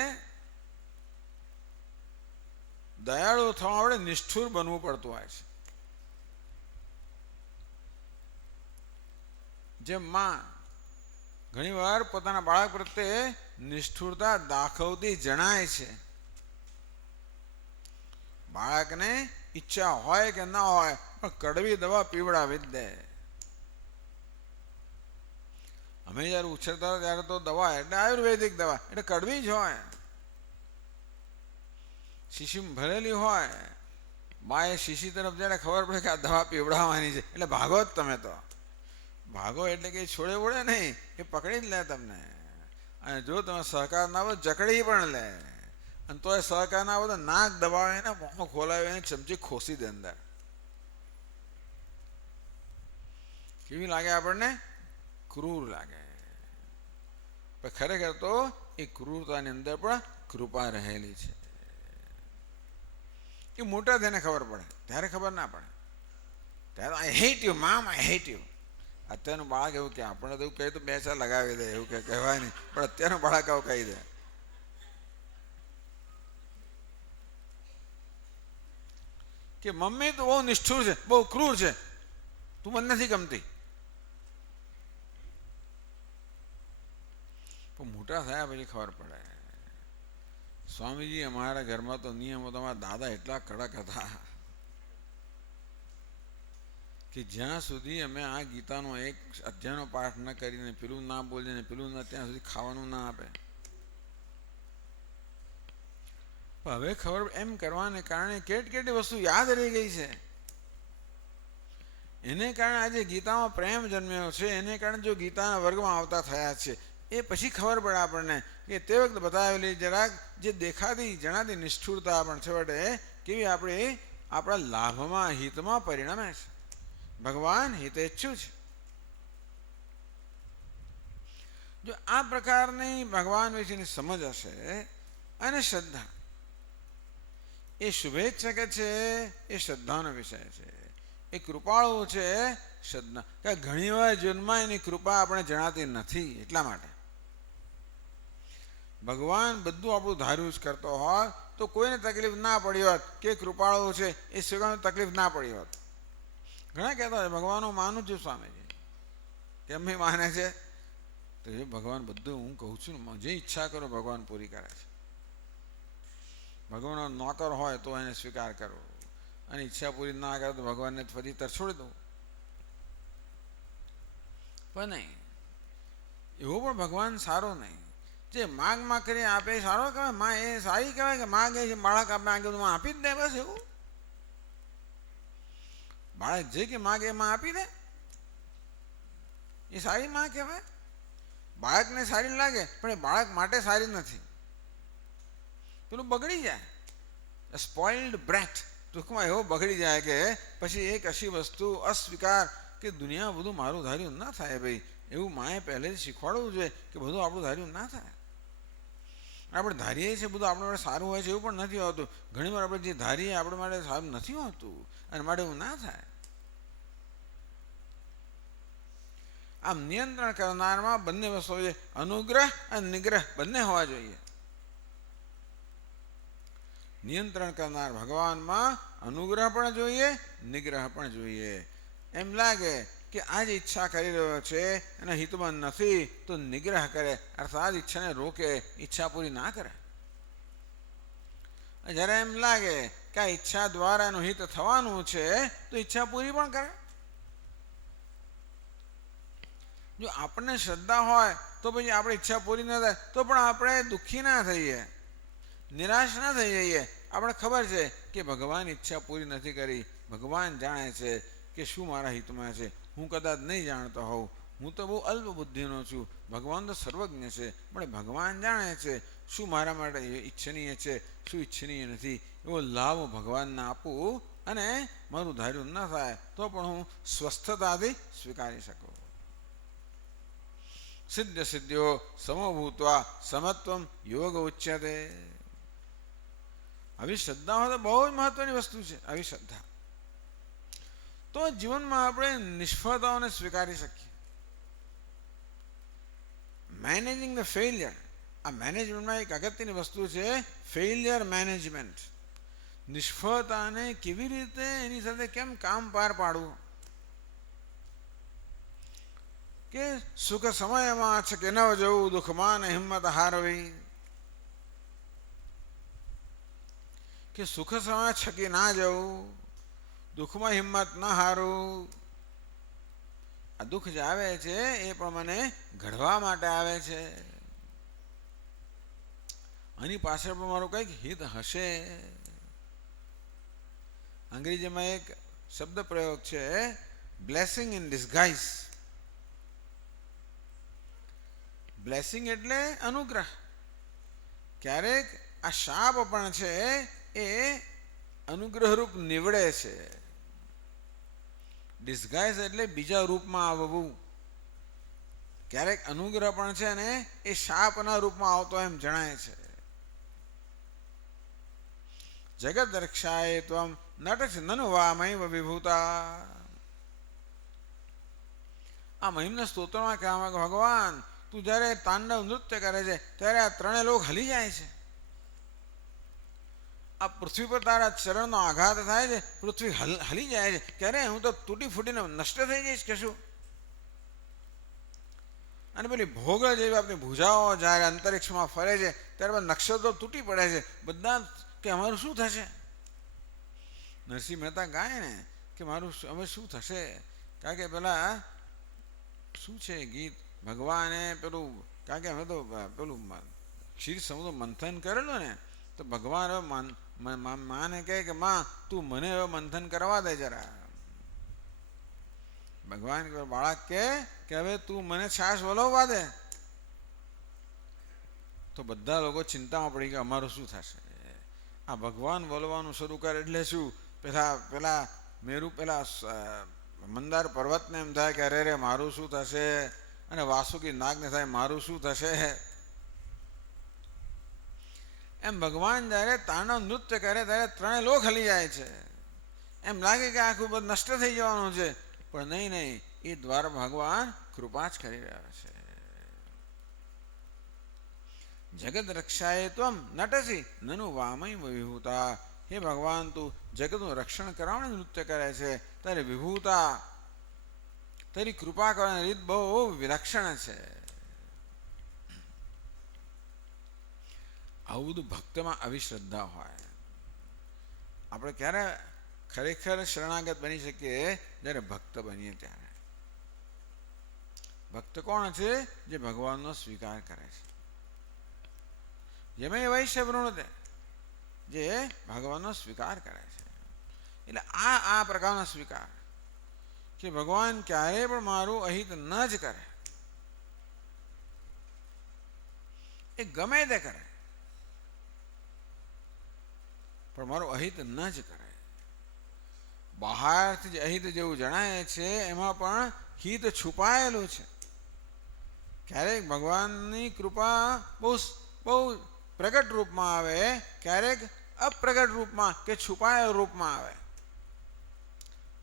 દયાળુ થવા આપણે નિષ્ઠુર બનવું પડતું હોય છે. જેમ માં ઘણી વાર પોતાના બાળક પ્રત્યે નિષ્ઠુરતા દાખવતી જણાય છે. બાળકને ઈચ્છા હોય કે ના હોય પણ કડવી દવા પીવડાવી જ દે. અમે જ્યારે ઉછેરતા ત્યારે તો દવા એટલે આયુર્વેદિક દવા એટલે કડવી જ હોય. શીશીમાં ભરેલી હોય. બાએ શીશી તરફ જ્યારે ખબર પડે કે આ દવા પીવડાવવાની છે એટલે ભાગો જ તમે તો. ભાગો એટલે કે છોડે વળે નહીં, એ પકડી જ લે તમને. અને જો તમે સહકાર ના આપો જકડી પણ લે. અને તો એ સહકાર ના આપો તો નાક દબાવે ને મોં ખોલાવે ને ચમચી ખોસી દે અંદર. કેવી લાગે આપણને? ક્રૂર લાગે. પણ ખરેખર તો એ ક્રૂરતાની અંદર પણ કૃપા રહેલી છે. એ મોટા થઈને ખબર પડે, ત્યારે ખબર ના પડે. ત્યારે I hate you mom, I hate you. અત્યારનું બાળક એવું કે આપણે તો એવું કહે તો બે ચાર લગાવી દે, એવું કે કહેવાય નહીં. પણ અત્યારનું બાળક આવું કહી દે. કે મમ્મી તો બહુ નિષ્ઠુર છે, બહુ ક્રૂર છે, તું મને નથી ગમતી. પણ મોટા થયા પછી ખબર પડે. સ્વામીજી અમારા ઘરમાં તો નિયમો, તમારા દાદા એટલા કડક હતા કે જ્યાં સુધી અમે આ ગીતાનો એક અધ્યાયનો પાઠ ન કરીને, પેલું ના બોલીને પેલું ના, ત્યાં સુધી ખાવાનું ના આપે. હવે ખબર એમ કરવાને કારણે કેટલી વસ્તુ યાદ રહી ગઈ છે. એને કારણે આજે ગીતામાં પ્રેમ જન્મ્યો છે. એને કારણે જો ગીતાના વર્ગમાં આવતા થયા છે, એ પછી ખબર પડે આપણને કે તે વખતે બતાવેલી જરાક જે દેખાતી જણાતી નિષ્ઠુરતા પણ છેવટે કેવી આપણા લાભમાં, હિતમાં પરિણમે છે. ભગવાન હિતેચ્છુ છે. જો આ પ્રકારની ભગવાન વિશેની સમજ હશે અને શ્રદ્ધા, એ શુભેચ્છક છે, એ શ્રદ્ધાનો વિષય છે. એ કૃપાળુ છે, શ્રદ્ધા. કે ઘણી વાર જીવનમાં એની કૃપા આપણે જણાતી નથી. એટલા માટે ભગવાન બધું આપણું ધાર્યું જ કરતો હોત તો કોઈને તકલીફ ના પડી હોત કે કૃપાળુ છે એ સ્વીકારવાની તકલીફ ના પડી હોત. ઘણા કહેતા હોય ભગવાન હું માનું છું સ્વામીજી. કેમ એ માને છે? તો એ ભગવાન બધું હું કહું છું ને, જે ઈચ્છા કરો ભગવાન પૂરી કરે છે. ભગવાનનો નોકર હોય તો એને સ્વીકાર કરવો, અને ઈચ્છા પૂરી ના કરે તો ભગવાનને ફરી તરછોડી દઉં. પણ નહીં, એવો પણ ભગવાન સારો નહીં. જે માગ કરી આપે સારો કહેવાય? માં એ સારી કહેવાય કે માગે છે બાળક આપણે આગળ આપી જ દે બસ એવું? બાળક જે કે માગે એમાં આપી દે, એ સારી માં કહેવાય? બાળકને સારી લાગે પણ એ બાળક માટે સારી નથી. પેલું બગડી જાય. સ્પોઇલ્ડ બ્રેટ ટૂંકમાં એવો બગડી જાય કે પછી એક અશી વસ્તુ અસ્વીકાર કે દુનિયા બધું મારું ધાર્યું ના થાય. ભાઈ એવું માએ પહેલેથી શીખવાડવું જોઈએ કે બધું આપણું ધાર્યું ના થાય. આપણે ધારીએ છીએ બધું આપણા માટે સારું હોય છે એવું પણ નથી હોતું. ઘણીવાર આપણે જે ધારીએ આપણા માટે સારું નથી હોતું, અને માટે એવું ના થાય. આમ નિયંત્રણ કરનારમાં બંને વસ્તુઓ છે, અનુગ્રહ અને નિગ્રહ બંને હોવા જોઈએ. નિયંત્રણ કરનાર ભગવાનમાં અનુગ્રહ પણ જોઈએ, નિગ્રહ પણ જોઈએ. એમ લાગે કે આ જ ઈચ્છા કરી રહ્યો છે અને હિતમાં નથી તો નિગ્રહ કરે, અર્થાત ઈચ્છાને રોકે, ઈચ્છા પૂરી ના કરે. જ્યારે એમ લાગે કે આ ઈચ્છા દ્વારા એનું હિત થવાનું છે તો ઈચ્છા પૂરી પણ કરે. જો આપણને શ્રદ્ધા હોય તો પછી આપણે ઈચ્છા પૂરી ન થાય તો પણ આપણે દુઃખી ના થઈએ, નિરાશ ના થઈ જઈએ. આપણે ખબર છે કે ભગવાન ઈચ્છા પૂરી નથી કરી. ભગવાન જાણે છે કે શું મારા હિતમાં છે. હું કદાચ નહીં જાણતો હોઉં, હું તો બહુ અલ્પ બુદ્ધિનો છું. ભગવાન તો સર્વજ્ઞ છે, પણ ભગવાન જાણે છે શું મારા માટે ઈચ્છનીય છે, શું ઈચ્છનીય નથી. એવો લાભ ભગવાનને આપું અને મારું ધાર્યું ન થાય તો પણ હું સ્વસ્થતાથી સ્વીકારી શકું. સિદ્ધ સિદ્ધ્યો સમભૂત્વા સમત્વમ યોગ ઉચ્યતે. આવી શ્રદ્ધા હોય તો બહુ જ મહત્વની વસ્તુ છે. આવી શ્રદ્ધા તો જીવનમાં આપણે નિષ્ફળતાઓને સ્વીકારી શકીએ. મેનેજિંગ ધ ફેલિયર, આ મેનેજમેન્ટમાં એક અગત્યની વસ્તુ છે ફેલિયર મેનેજમેન્ટ. નિષ્ફળતાને કેવી રીતે એની સાથે કેમ કામ પાર પાડવું. કે સુખ સમયમાં છે કે ન જવું, દુઃખમાં ને હિંમત હારવી. કે સુખ સમય છકી ના જવું, દુઃખમાં હિંમત ના હારવું. આ દુઃખ જે આવે છે એ પણ મને ઘડવા માટે આવે છે. આની પાછળ પણ મારું કંઈક હિત હશે. અંગ્રેજીમાં એક શબ્દ પ્રયોગ છે બ્લેસિંગ ઇન ડિસ્ગાઇઝ. બ્લેસિંગ એટલે અનુગ્રહ. ક્યારેક આ શાપ પણ છે એ અનુગ્રહરૂપ નીવડે છે. ડિસ્ગાઇઝ એટલે બીજા રૂપમાં આવવું. ક્યારેક અનુગ્રહ પણ છે ને એ શાપના રૂપમાં આવતો એમ જણાય છે. જગત રક્ષાએ ત્વમ નટસ નનુ વામૈવ વિભૂતા. આ મહિમના સ્તોત્રમાં કહેવામાં ભગવાન તું જ્યારે તાંડવ નૃત્ય કરે છે ત્યારે આ ત્રણેય લોક હલી જાય છે. આ પૃથ્વી પર તારા ચરણનો આઘાત થાય છે, પૃથ્વી હલી જાય છે. ક્યારે હું તો તૂટી ફૂટીને નષ્ટ થઈ જઈશ કે શું? અને પેલી ભોગળ જેવી આપણી ભૂજાઓ જ્યારે અંતરિક્ષમાં ફરે છે ત્યારબાદ નક્ષત્રો તૂટી પડે છે. બધા કે અમારું શું થશે? નરસિંહ મહેતા ગાય ને કે મારું હવે શું થશે? કારણ કે પેલા શું છે ગીત, ભગવાને પેલું, કારણ કે અમે તો પેલું ક્ષીર સમુદ્ર મંથન કરેલું ને, તો ભગવાન હવે માને કહે કે માં તું મને હવે મંથન કરવા દે જરા. ભગવાન બાળક કે હવે તું મને છાશ વલોવવા દે. તો બધા લોકો ચિંતામાં પડી કે અમારું શું થશે? આ ભગવાન બોલવાનું શરૂ કરે એટલે શું, પેલા મેરુ પેલા મંદાર પર્વતને એમ થાય કે અરે રે મારું શું થશે, અને વાસુકી નાગને થાય મારું શું થશે. એમ ભગવાન જ્યારે તાંડવ નૃત્ય કરે ત્યારે ત્રણેય લોક હલી જાય છે. એમ લાગે કે આખું બધું નષ્ટ થઈ જવાનું છે, પણ નહીં, એ દ્વારા ભગવાન કૃપા જ કરી રહ્યા છે. જગત રક્ષાએ ત્વમ નટસી નનુ વામૈવ વિભૂતા. હે ભગવાન તું જગતનું રક્ષણ કરવાનું નૃત્ય કરે છે ત્યારે વિભૂતા, તારી કૃપા કરવાની રીત બહુ વિલક્ષણ છે. આવું બધું ભક્તમાં આવી શ્રદ્ધા હોય. આપણે ક્યારે ખરેખર શરણાગત બની શકીએ? જ્યારે ભક્ત બનીએ ત્યારે. ભક્ત કોણ છે? જે ભગવાનનો સ્વીકાર કરે છે. જેમે વૈશ્ય વૃણતે, જે ભગવાનનો સ્વીકાર કરે છે. એટલે આ પ્રકારનો સ્વીકાર કે ભગવાન ક્યારેય પણ મારું અહિત ન જ કરે, એ ગમે તે કરે પણ મારું અહિત ન જ કરે. બહારથી જ અહિત જેવું જણાય છે, એમાં પણ હિત છુપાયેલું છે. ક્યારેક ભગવાનની કૃપા બહુ પ્રગટ રૂપમાં આવે, ક્યારેક અપ્રગટ રૂપમાં કે છુપાયેલ રૂપમાં આવે,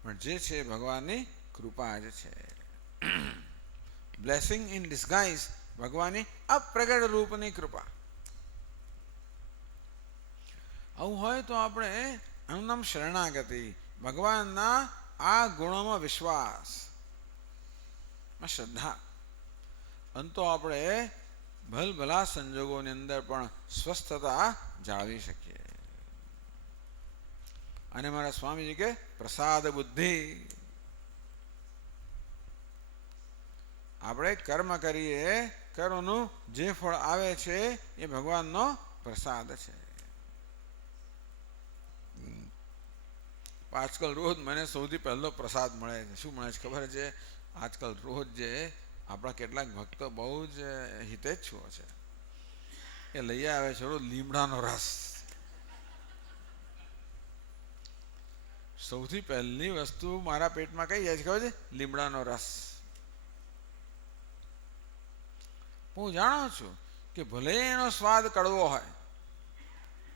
પણ જે છે ભગવાનની કૃપા જ છે. બ્લેસિંગ ઇન ડિસ્ગાઇઝ, ભગવાનની અપ્રગટ રૂપની કૃપા. આવું હોય તો આપણે, આનું નામ શરણાગતિ. ભગવાનના આ ગુણોમાં વિશ્વાસ, શ્રદ્ધા. અંતો આપણે ભલભલા સંજોગોની અંદર પણ સ્વસ્થતા જાળવી શકીએ. અને મારા સ્વામીજી કે પ્રસાદ બુદ્ધિ. આપણે કર્મ કરીએ, કર્મનું જે ફળ આવે છે એ ભગવાનનો પ્રસાદ છે. આજકાલ રોજ મને સૌથી પહેલો પ્રસાદ મળે છે. શું મળે છે ખબર છે? આજકાલ રોજ જે આપણા કેટલાક ભક્તો બહુ જ હિતેચ્છુઓ છે, એ લઈ આવે છે રોજ લીમડાનો રસ. સૌથી પહેલી વસ્તુ મારા પેટમાં કઈ જાય છે ખબર છે? લીમડાનો રસ. હું જાણું છું કે ભલે એનો સ્વાદ કડવો હોય,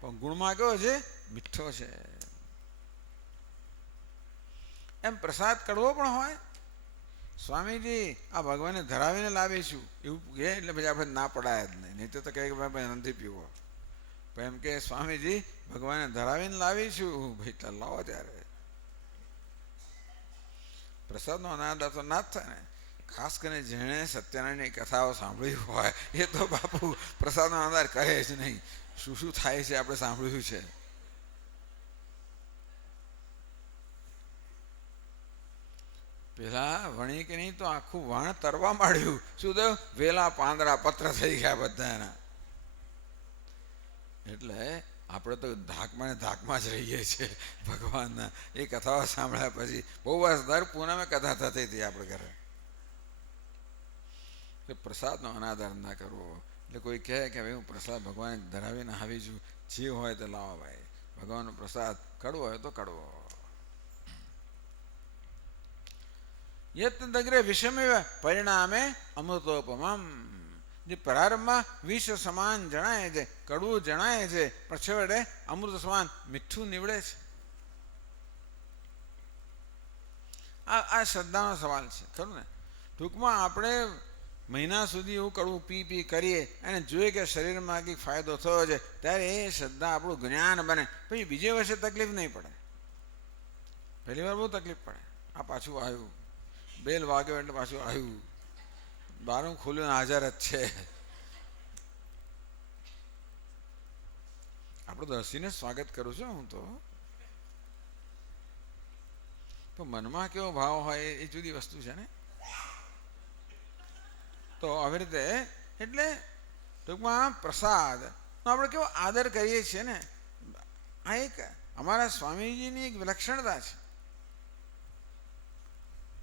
પણ ગુણમાં કેવો છે? મીઠો છે. એમ પ્રસાદ કડવો પણ હોય. સ્વામીજી આ ભગવાનને ધરાવીને લાવીશું એવું કહે એટલે પછી આપણે ના પડાય જ નહીં તો કહે કે ભાઈ નથી પીવો. પણ એમ કે સ્વામીજી ભગવાનને ધરાવીને લાવીશું, ભાઈ તો લાવો ત્યારે. પ્રસાદનો અનાદર તો ના જ થાય ને. ખાસ કરીને જેણે સત્યનારાયણની કથાઓ સાંભળી હોય એ તો બાપુ પ્રસાદનો અનાદર કરે જ નહીં. શું શું થાય છે આપણે સાંભળ્યું છે. પેલા વણિકની તો આખું વાણ તરવા માંડ્યું. શું થયું? વેલા પાંદડા પત્ર થઈ ગયા બધા એના. એટલે આપણે તો ધાકમાં જ રહીએ છીએ ભગવાનના. એ કથાઓ સાંભળ્યા પછી બહુ વર્ષ દર પૂનમે કથા થતી હતી આપણે ઘરે. કે પ્રસાદનો અનાદર ના કરવો. એટલે કોઈ કહે કે ભાઈ હું પ્રસાદ ભગવાન ધરાવીને આવી છું, જે હોય તો લાવો ભાઈ, ભગવાનનો પ્રસાદ કડવો હોય તો કડવો. યત્નગ્રે વિષમેવ પરિણામે અમૃતોપમમ. જે પ્રારંભમાં વિષ સમાન જણાય છે, કડવું જણાય છે, પણ છેવટે અમૃત સમાન મીઠું નીવડે છે. આ શ્રદ્ધાનો સવાલ છે, ખરું ને? ટૂંકમાં આપણે મહિના સુધી એવું કડવું પી કરીએ અને જોઈએ કે શરીરમાં કંઈક ફાયદો થયો છે, ત્યારે એ શ્રદ્ધા આપણું જ્ઞાન બને. પછી બીજે વર્ષે તકલીફ નહીં પડે. પહેલી વાર બહુ તકલીફ પડે. આ પાછું આવ્યું, બેલ વાગ્યો એટલે પાછું આવ્યું, બારું ખોલ્યું હાજર જ છે. આપણે તો હસીને સ્વાગત કરું છું હું તો મનમાં કેવો ભાવ હોય એ જુદી વસ્તુ છે ને. તો આવી રીતે એટલે ટૂંકમાં પ્રસાદનો આપણે કેવો આદર કરીએ છીએ ને, આ એક અમારા સ્વામીજીની એક વિલક્ષણતા છે.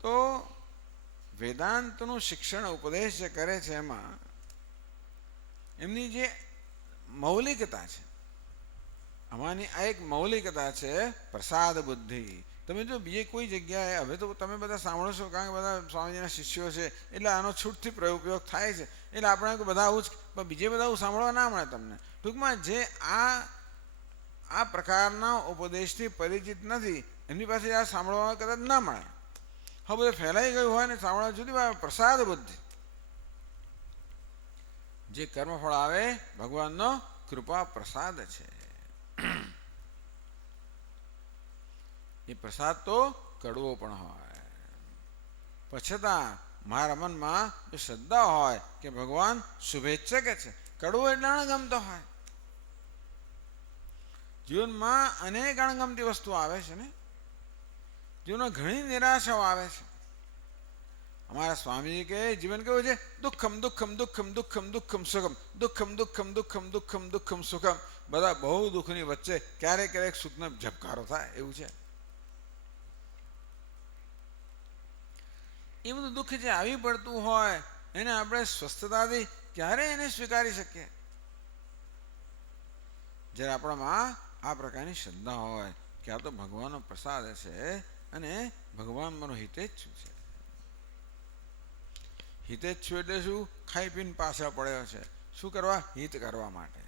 તો વેદાંતનું શિક્ષણ ઉપદેશ જે કરે છે એમાં એમની જે મૌલિકતા છે, આમાંની આ એક મૌલિકતા છે પ્રસાદ બુદ્ધિ. તમે જો બીજે કોઈ જગ્યાએ, હવે તો તમે બધા સાંભળો છો કારણ કે બધા સ્વામીજીના શિષ્યો છે એટલે આનો છૂટથી ઉપયોગ થાય છે, એટલે આપણે બધા આવું જ, પણ બીજે બધા આવું સાંભળવા ના મળે તમને. ટૂંકમાં જે આ પ્રકારના ઉપદેશથી પરિચિત નથી એમની પાસે આ સાંભળવા કદાચ ના મળે. હા, બધું ફેલાઈ ગયું હોય ને સાંભળવા જુદી. પ્રસાદ બુદ્ધિ, જે કર્મફળ આવે ભગવાનનો કૃપા પ્રસાદ છે. એ પ્રસાદ તો કડવો પણ હોય, પછતાં મારા મનમાં જો શ્રદ્ધા હોય કે ભગવાન શુભેચ્છક છે, કડવો એટલે અણગમતો હોય. જીવનમાં અનેક અણગમતી વસ્તુઓ આવે છે ને, જીવનમાં ઘણી નિરાશાઓ આવે છે. અમારા સ્વામીજી કે જીવન કેવું છે? દુઃખમ દુઃખમ દુઃખમ દુઃખમ દુઃખમ સુખમ, દુઃખમ દુઃખમ દુઃખમ દુઃખમ દુઃખમ સુખમ. બધા બહુ દુઃખની વચ્ચે ક્યારેક ક્યારેક સુખનો ઝબકારો થાય એવું છે. એ બધું દુઃખ જે આવી પડતું હોય એને આપણે સ્વસ્થતાથી ક્યારે એને સ્વીકારી શકીએ? જ્યારે આપણામાં આ પ્રકારની શ્રદ્ધા હોય કે આ તો ભગવાનનો પ્રસાદ છે અને ભગવાન મારો હિતેચ્છુ છે. હિતેચ્છુ એટલે શું? ખાઈ પીને પાછળ પડ્યો છે. શું કરવા? હિત કરવા માટે.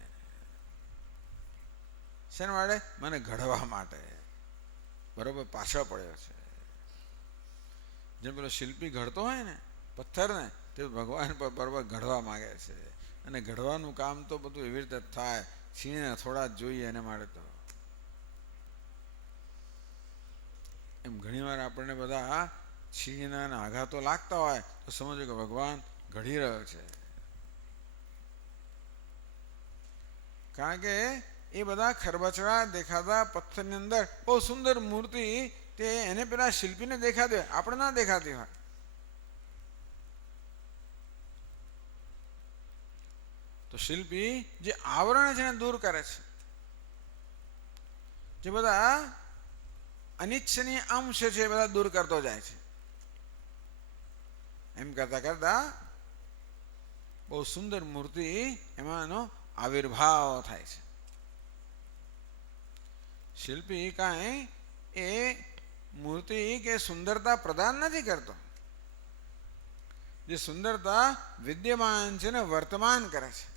શેના માટે? મને ઘડવા માટે. બરોબર, પાછળ પડ્યો છે. જેમ પેલો શિલ્પી ઘડતો હોય ને પથ્થરને, તે ભગવાન પર બરોબર ઘડવા માગે છે. અને ઘડવાનું કામ તો બધું એવી રીતે થાય, છીણે થોડા જ જોઈએ એને માટે. તો એમ ઘણીવાર આપણને બધા છીણીના આઘાતો લાગતા હોય તો સમજો કે ભગવાન ઘડી રહ્યો છે. કારણ કે એ બધા ખરબચડા દેખાતા પથ્થરની અંદર બહુ સુંદર મૂર્તિ તે એને પેલા શિલ્પીને દેખાતી હોય, આપણે ના દેખાતી હોય. તો શિલ્પી જે આવરણ છે એને દૂર કરે છે. જે બધા અનિચ્છનીય અંશ છે એ બધા દૂર કરતો જાય છે. એમ કરતા કરતા બહુ સુંદર મૂર્તિ એમાંનો આવિર્ભાવ થાય છે. શિલ્પી કાંઈ એ મૂર્તિ કે સુંદરતા પ્રદાન નથી કરતો. જે સુંદરતા વિદ્યમાન છે ને વર્તમાન કરે છે.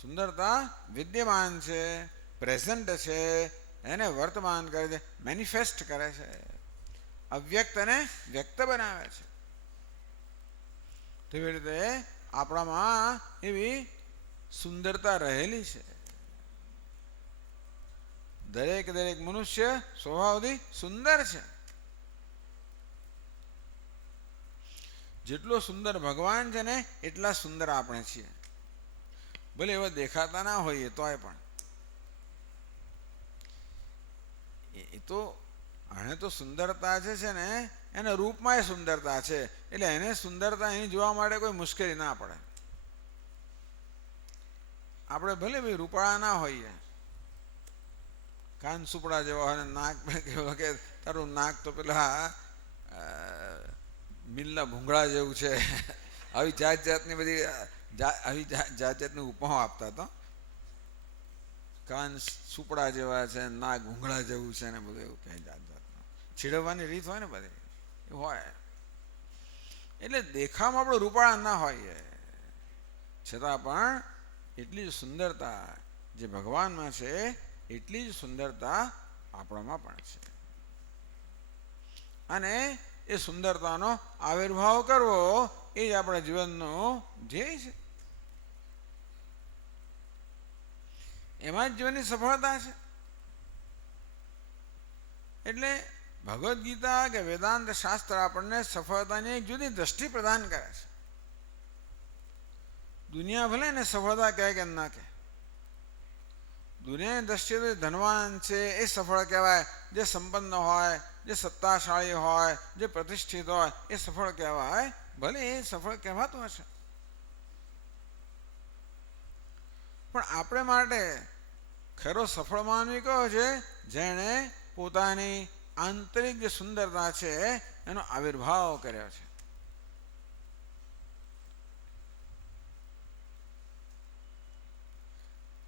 સુંદરતા વિદ્યમાન છે, પ્રેઝન્ટ છે, એને વર્તમાન કરે છે, મેનિફેસ્ટ કરે છે, અવ્યક્તને વ્યક્ત બનાવે છે. તેવી રીતે આપણામાં એવી સુંદરતા રહેલી છે. દરેક મનુષ્ય સ્વભાવથી સુંદર છે. જેટલો સુંદર ભગવાન છે ને એટલા સુંદર આપણે છીએ. ભલે એવા દેખાતા ના હોઈએ તોય પણ એ તો આને તો સુંદરતા છે ને એના રૂપમાં એ સુંદરતા છે, એટલે એને સુંદરતા એની જોવા માટે કોઈ મુશ્કેલી ના પડે. આપણે ભલે ભાઈ રૂપાળા ના હોઈએ, કાન સુપડા જેવા હોય, નાક કે તારું નાક તો પેલા મિલના ભૂંગળા જેવું છે, આવી જાત જાતની બધી આવી જાત જાતની ઉપમાઓ આપતા હતા. કાન સુપડા જેવા છે, નાક ઘૂંઘળા જેવું છે ને બધું એવું કહે જાત જાતનું. છીડવવાની રીત હોય ને બધી એ હોય. એટલે દેખાવમાં આપણે રૂપાળા ના હોઈએ, છતાં પણ એટલી જ સુંદરતા જે ભગવાનમાં છે એટલી જ સુંદરતા આપણામાં પણ છે. અને એ સુંદરતાનો આવિર્ભાવ કરવો એ જ આપણા જીવનનો ધ્યેય છે. એમાં જ જીવનની સફળતા છે. એટલે ભગવદ્ ગીતા કે વેદાંત શાસ્ત્ર આપણને સફળતાની એક જુદી દ્રષ્ટિ પ્રદાન કરે છે. દુનિયા ભલે ને સફળતા કહે કે ના કહે, દુનિયાની દ્રષ્ટિએ ધનવાન છે એ સફળ કહેવાય, જે સંપન્ન હોય, જે સત્તાશાળી હોય, જે પ્રતિષ્ઠિત હોય એ સફળ કહેવાય. ભલે એ સફળ કહેવાતું હશે, પણ આપણે માટે ખરો સફળ માનવી કયો છે? જેણે પોતાની આંતરિક જે સુંદરતા છે એનો આવિર્ભાવ કર્યો છે.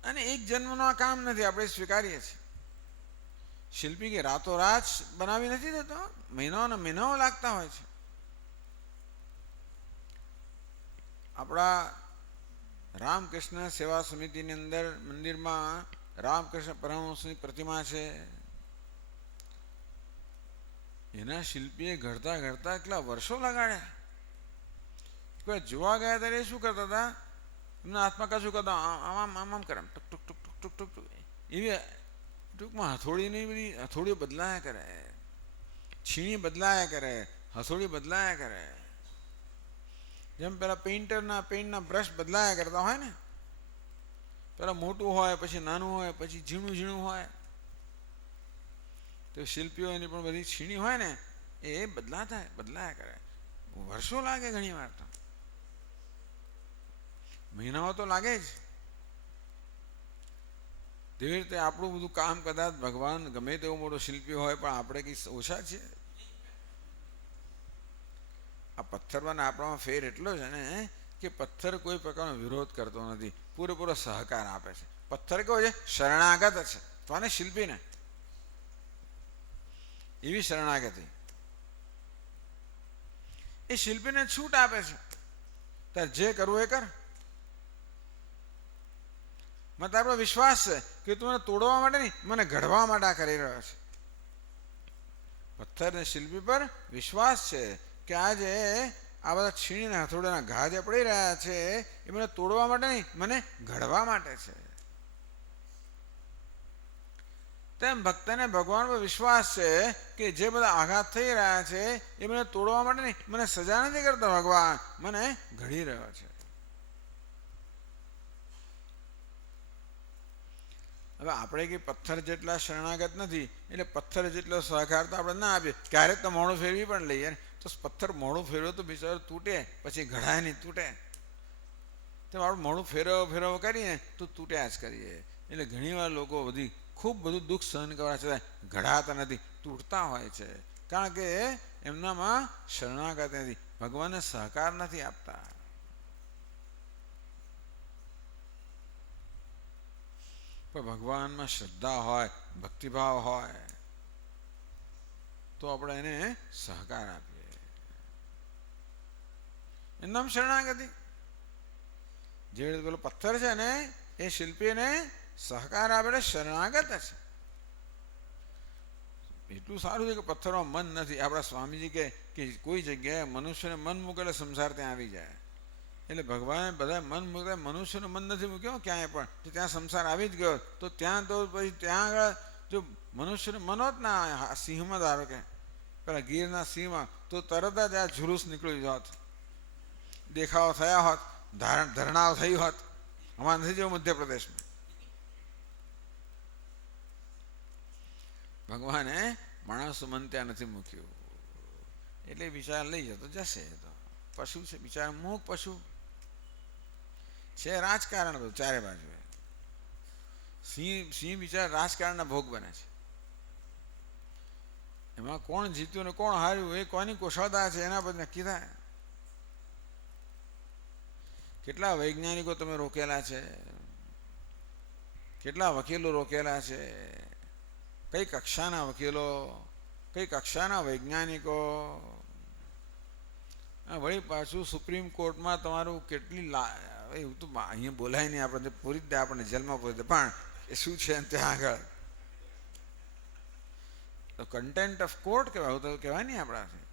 અને એક જન્મનું આ કામ નથી, આપણે સ્વીકારીએ છીએ. શિલ્પી કે રાતોરાત બનાવી નથી દેતો, મહિનાઓને મહિનાઓ લાગતા હોય છે. આપણા રામકૃષ્ણ સેવા સમિતિની અંદર મંદિરમાં રામકૃષ્ણ પરમહંસની પ્રતિમા છે. એના શિલ્પીએ ઘડતા ઘડતા કેટલા વર્ષો લગાડ્યા. કોઈ જોવા ગયા ત્યારે શું કરતા હતા? એમના હાથમાં કશું કરતા આમ આમ આમ કરે, ટુક ટુક ટુક ટુક ટુક ટુક એવી ટૂંકમાં હથોડીની બધી હથોડીઓ બદલાયા કરે, છીણી બદલાયા કરે, હથોડી બદલાયા કરે. જેમ પેલા પેઇન્ટના બ્રશ બદલાયા કરતા હોય ને, પેલા મોટું હોય, પછી નાનું હોય, પછી ઝીણું ઝીણું હોય. તો શિલ્પીઓની પણ બધી છીણી હોય ને એ બદલાયા કરે. વર્ષો લાગે, ઘણી વાર તો મહિનાઓ તો લાગે જ. તેવી રીતે આપણું બધું કામ કદાચ ભગવાન ગમે તેવો મોટો શિલ્પી હોય પણ આપણે કંઈ ઓછા છીએ. આ પથ્થરમાં આપણામાં ફેર એટલો છે ને કે પથ્થર કોઈ પ્રકારનો વિરોધ કરતો નથી, પૂરેપૂરો સહકાર આપે છે. પથ્થર કેવો છે? શરણાગત છે. તો આને શિલ્પીને એવી શરણાગતિ એ શિલ્પીને છૂટ આપે છે. તાર જે કરવું એ કર. મને આપણો વિશ્વાસ છે કે તું મને તોડવા માટે નહીં, મને ઘડવા માટે આ કરી રહ્યો છે. પથ્થર ને શિલ્પી પર વિશ્વાસ છે કે આજે આ બધા છીણીના હથોડાના ઘા જે પડી રહ્યા છે એ મને તોડવા માટે નહીં, મને ઘડવા માટે છે. તેમ ભક્તને ભગવાન પર વિશ્વાસ છે કે જે બધા આઘાત થઈ રહ્યા છે એ મને તોડવા માટે નહીં, મને સજા નથી કરતો ભગવાન, મને ઘડી રહ્યો છે. હવે આપણે કંઈ પથ્થર જેટલા શરણાગત નથી એટલે પથ્થર જેટલો સહકાર તો આપણે ના આપીએ. ક્યારેક તો મોડું ફેરવી પણ લઈએ તો પથ્થર મોડું ફેરવે તો બિચારો તૂટે, પછી ઘડાય નહીં, તૂટે. તો આપણે મોડું ફેરવ કરીએ તો તૂટ્યા જ કરીએ. એટલે ઘણીવાર લોકો ખૂબ બધું દુઃખ સહન કરવા છતાં ઘડાતા નથી, તૂટતા હોય છે. કારણ કે એમનામાં શરણાગત નથી, ભગવાનને સહકાર નથી આપતા. પણ ભગવાનમાં શ્રદ્ધા હોય, ભક્તિભાવ હોય તો આપણે એને સહકાર આપીએ. એનું નામ શરણાગતિ. જે રીતે પેલો પથ્થર છે ને એ શિલ્પીને સહકાર આપે એટલે શરણાગત છે. એટલું સારું છે કે પથ્થરમાં મન નથી. આપણા સ્વામીજી કે કોઈ જગ્યાએ મનુષ્યને મન મૂકે એટલે સંસાર ત્યાં આવી જાય. એટલે ભગવાને બધા મન મૂકે, મનુષ્યનું મન નથી મૂક્યો ક્યાંય પણ, તો ત્યાં સંસાર આવી જ ગયો. તો ત્યાં તો પછી ત્યાં આગળ જો મનુષ્યનું મન હોત ને સિંહમાં, ધારો કે પેલા ગીરના સિંહમાં, તો તરત જ આ ઝુલુસ નીકળી હોત, દેખાવો થયા હોત, ધરણાઓ થઈ હોત. અમારે નથી જેવું મધ્યપ્રદેશમાં. ભગવાને માણસો મન ત્યાં નથી મૂક્યું એટલે વિચાર લઈ જતો જશે. તો પશુ છે બિચારા, મૂક પશુ છે. રાજકારણ બધું ચારે બાજુ. સિંહ બિચારા રાજકારણના ભોગ બને છે. એમાં કોણ જીત્યું ને કોણ હાર્યું એ કોની કુશળતા છે એના પર નક્કી થાય. કેટલા વૈજ્ઞાનિકો તમે રોકેલા છે, કેટલા વકીલો રોકેલા છે, કઈ કક્ષાના વકીલો, કઈ કક્ષાના વૈજ્ઞાનિકો. વળી પાછું સુપ્રીમ કોર્ટમાં તમારું કેટલી એવું તો અહીંયા બોલાય નહીં, આપણે પૂરી જ દે, આપણને જેલમાં પૂરી દે, પણ એ શું છે ત્યાં આગળ તો કન્ટેન્ટ ઓફ કોર્ટ કહેવાય, તો કહેવાય નહીં આપણાથી.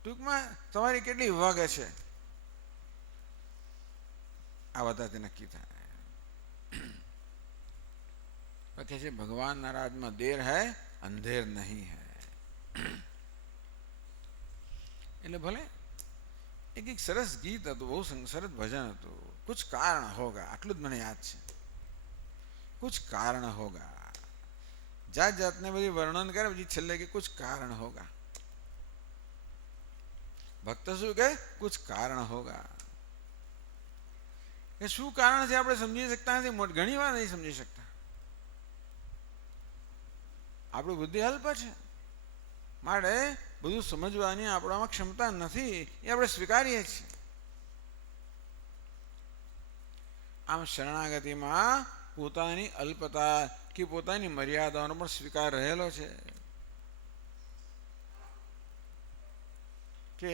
ટૂંકમાં તમારી કેટલી વાગે છે આ બધાથી નક્કી થાય. કહે છે ભગવાનના રાજમાં દેર હૈ અંધેર નહીં હૈ. એટલે ભલે એક સરસ ગીત હતું, બહુ સરસ ભજન હતું, કુછ કારણ હોગા, આટલું જ મને યાદ છે. કુછ કારણ હોગા, જાત જાતને બધી વર્ણન કરે, પછી છેલ્લે કે કુછ કારણ હોગા. ભક્ત શું કે કુછ કારણ હોગા. કે શું કારણ છે આપણે સમજી શકતા નથી, ઘણી વાર નહીં સમજી શકતા. આપણી બુદ્ધિ અલ્પ છે, માટે બધું સમજવાની આપણામાં ક્ષમતા નથી, એ આપણે સ્વીકારીએ છીએ. આમ શરણાગતિમાં પોતાની અલ્પતા કે પોતાની મર્યાદાઓનો પણ સ્વીકાર રહેલો છે. કે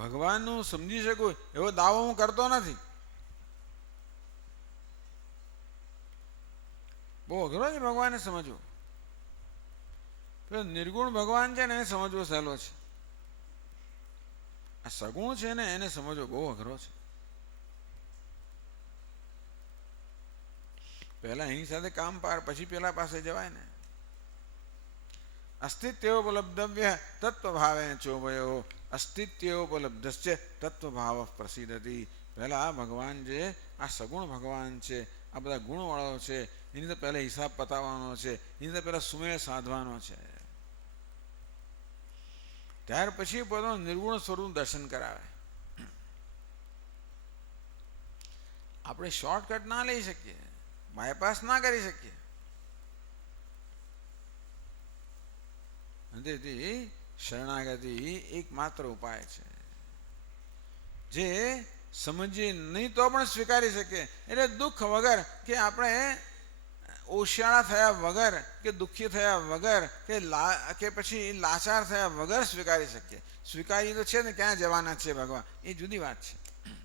ભગવાનનું સમજી શકું એવો દાવો હું કરતો નથી. બહુ અઘરો છે ભગવાનને સમજવું. નિર્ગુણ ભગવાન છે ને એને સમજવો સહેલો છે, આ સગુણ છે ને એને સમજવો બહુ અઘરો છે. પહેલા એની સાથે કામ પાર, પછી પેલા પાસે જવાય ને. અસ્તિત્વોપલબ્ધવ્ય તત્વભાવે ચોભયો અસ્તિત્વોપલબ્ધશ્ચ તત્વભાવ પ્રસિદ્ધતિ. પહેલા ભગવાન જે આ સગુણ ભગવાન છે, આ બધા ગુણવાળો છે, એની તો પહેલા હિસાબ પતાવવાનો છે, એની તો પહેલા સુમેળ સાધવાનો છે, ત્યાર પછી પોતાનું નિર્ગુણ સ્વરૂપ દર્શન કરાવે. આપણે શોર્ટકટ ના લઈ શકીએ, બાયપાસ ના કરી શકીએ. તેથી શરણાગતિ એકમાત્ર ઉપાય છે, જે સમજીએ નહીં તો પણ સ્વીકારી શકીએ. એટલે દુઃખ વગર, કે આપણે ઓશિયાળા થયા વગર, કે દુઃખી થયા વગર, કે પછી લાચાર થયા વગર સ્વીકારી શકીએ. સ્વીકારી તો છે ને, ક્યાં જવાના છે ભગવાન, એ જુદી વાત છે.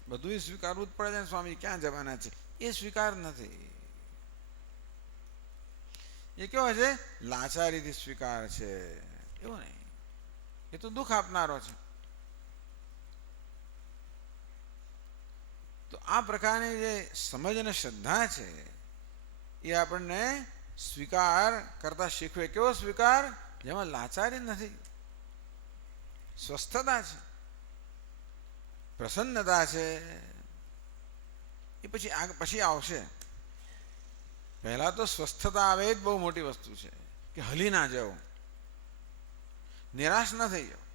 બધું સ્વીકારવું જ પડે છે ને સ્વામી, ક્યાં જવાના છે એ સ્વીકાર નથી. એ કેવો છે? લાચારીથી સ્વીકાર છે, એવું નહીં. એ તો દુઃખ આપનારો છે. તો આ પ્રકારની જે સમજ અને શ્રદ્ધા છે એ આપણને સ્વીકાર કરતા શીખવે. કેવો સ્વીકાર? જેમાં લાચારી નથી, સ્વસ્થતા છે, પ્રસન્નતા છે. એ પછી આવશે. પહેલા તો સ્વસ્થતા આવે જ બહુ મોટી વસ્તુ છે, કે હલી ના જાઓ, નિરાશ ન થઈ જાઓ,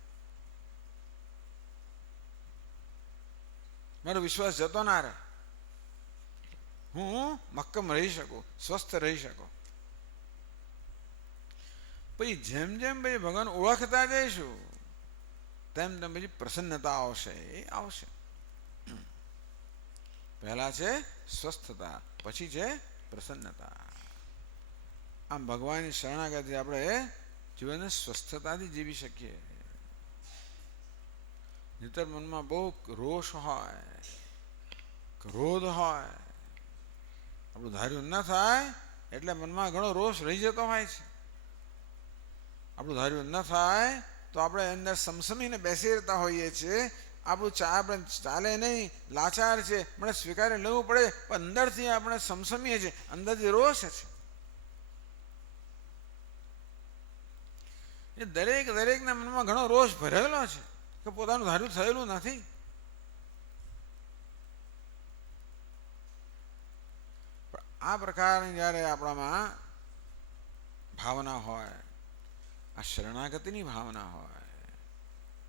મારો વિશ્વાસ જતો ના રહે, હું મક્કમ રહી શકું, સ્વસ્થ રહી શકું. પછી જેમ જેમ પછી ભગવાન ઓળખતા જઈશું તેમ તેમ પછી પ્રસન્નતા આવશે. એ આવશે. પહેલા છે સ્વસ્થતા, પછી છે પ્રસન્નતા. આમ ભગવાનની શરણાગતિ આપણે જીવનને સ્વસ્થતાથી જીવી શકીએ. નહીતર મનમાં બહુ રોષ હોય, ક્રોધ હોય, આપણું ધાર્યું ન થાય એટલે મનમાં ઘણો રોષ રહી જતો હોય છે. આપણું ધાર્યું ન થાય તો આપણે અંદર સમસમીને બેસી રહેતા હોઈએ છીએ. આપણે ચાલે નહીં, લાચાર છે, મને સ્વીકારી લેવું પડે, પણ અંદરથી આપણે સમસમીએ છીએ, અંદરથી રોષ છે. એ દરેકના મનમાં ઘણો રોષ ભરેલો છે કે પોતાનું ધાર્યું થયેલું નથી. આ પ્રકારની જ્યારે આપણામાં ભાવના હોય, આ શરણાગતિની ભાવના હોય,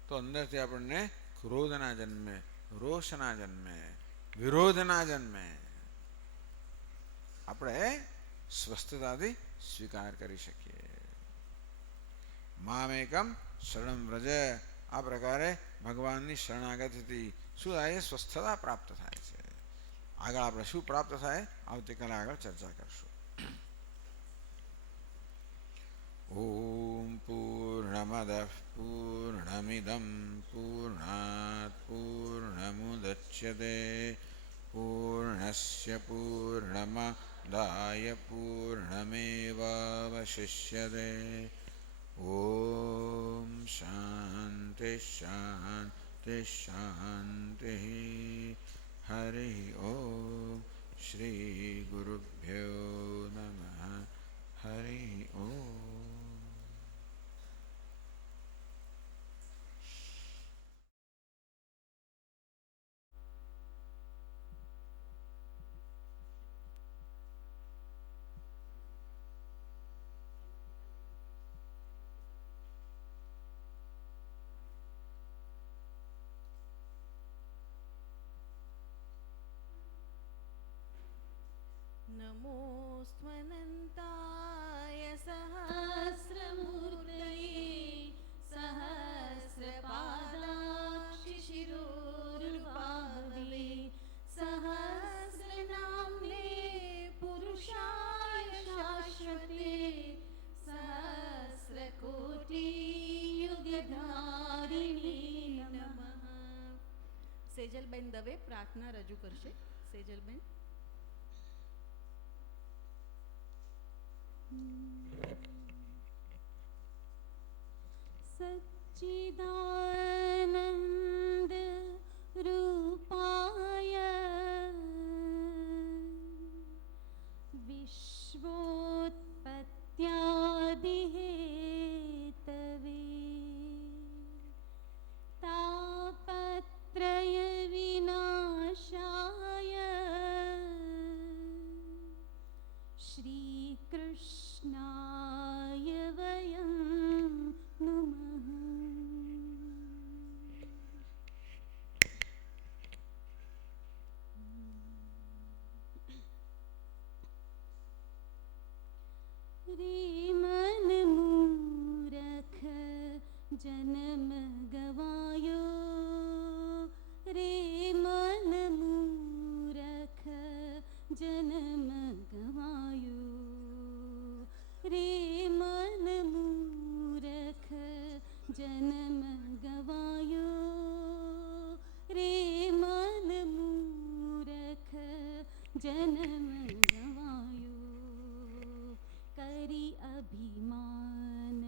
તો અંદરથી આપણને ક્રોધ ના જન્મે, રોષ ના જન્મે, વિરોધ ના જન્મે. આપણે સ્વસ્થતાથી સ્વીકાર કરી શકીએ. મામેકમ શરણમ વ્રજ. આ પ્રકારે ભગવાનની શરણાગતિથી શું થાય? સ્વસ્થતા પ્રાપ્ત થાય છે. આગળ આપણે શું પ્રાપ્ત થાય આવતીકાલે આગળ ચર્ચા કરશું. ઓમ પૂર્ણમદઃ પૂર્ણમિદં પૂર્ણાત પૂર્ણમુદચ્યતે પૂર્ણસ્ય પૂર્ણમાદાય પૂર્ણમેવાવશિષ્યતે. ઓમ શાંતિ શાંતિ શાંતિ. હરિ ઓમ. શ્રી ગુરુભ્યો નમઃ. હરિ ઓમ. नमोऽस्त्वनन्ताय सहस्रमूर्तये सहस्रपादाक्षिशिरोरुबाहवे सहस्रनाम्ने पुरुषाय शाश्वते सहस्रकोटियुगधारिणे नमः. સેજલબેન દવે પ્રાર્થના રજૂ કરશે. સેજલબેન. सच्चिदानन्द रूपाय विश्वोत्पत्त्यादिहेतवे तापत्रय विनाशाय श्रीकृष्णाय वयं नुमः. रे मन मूरख जन्म गवायो रे मन मूरख जन्म गवायो रे मन मूरख जन्म गवायो रे मन मूरख जन्म गवायो करी अभिमान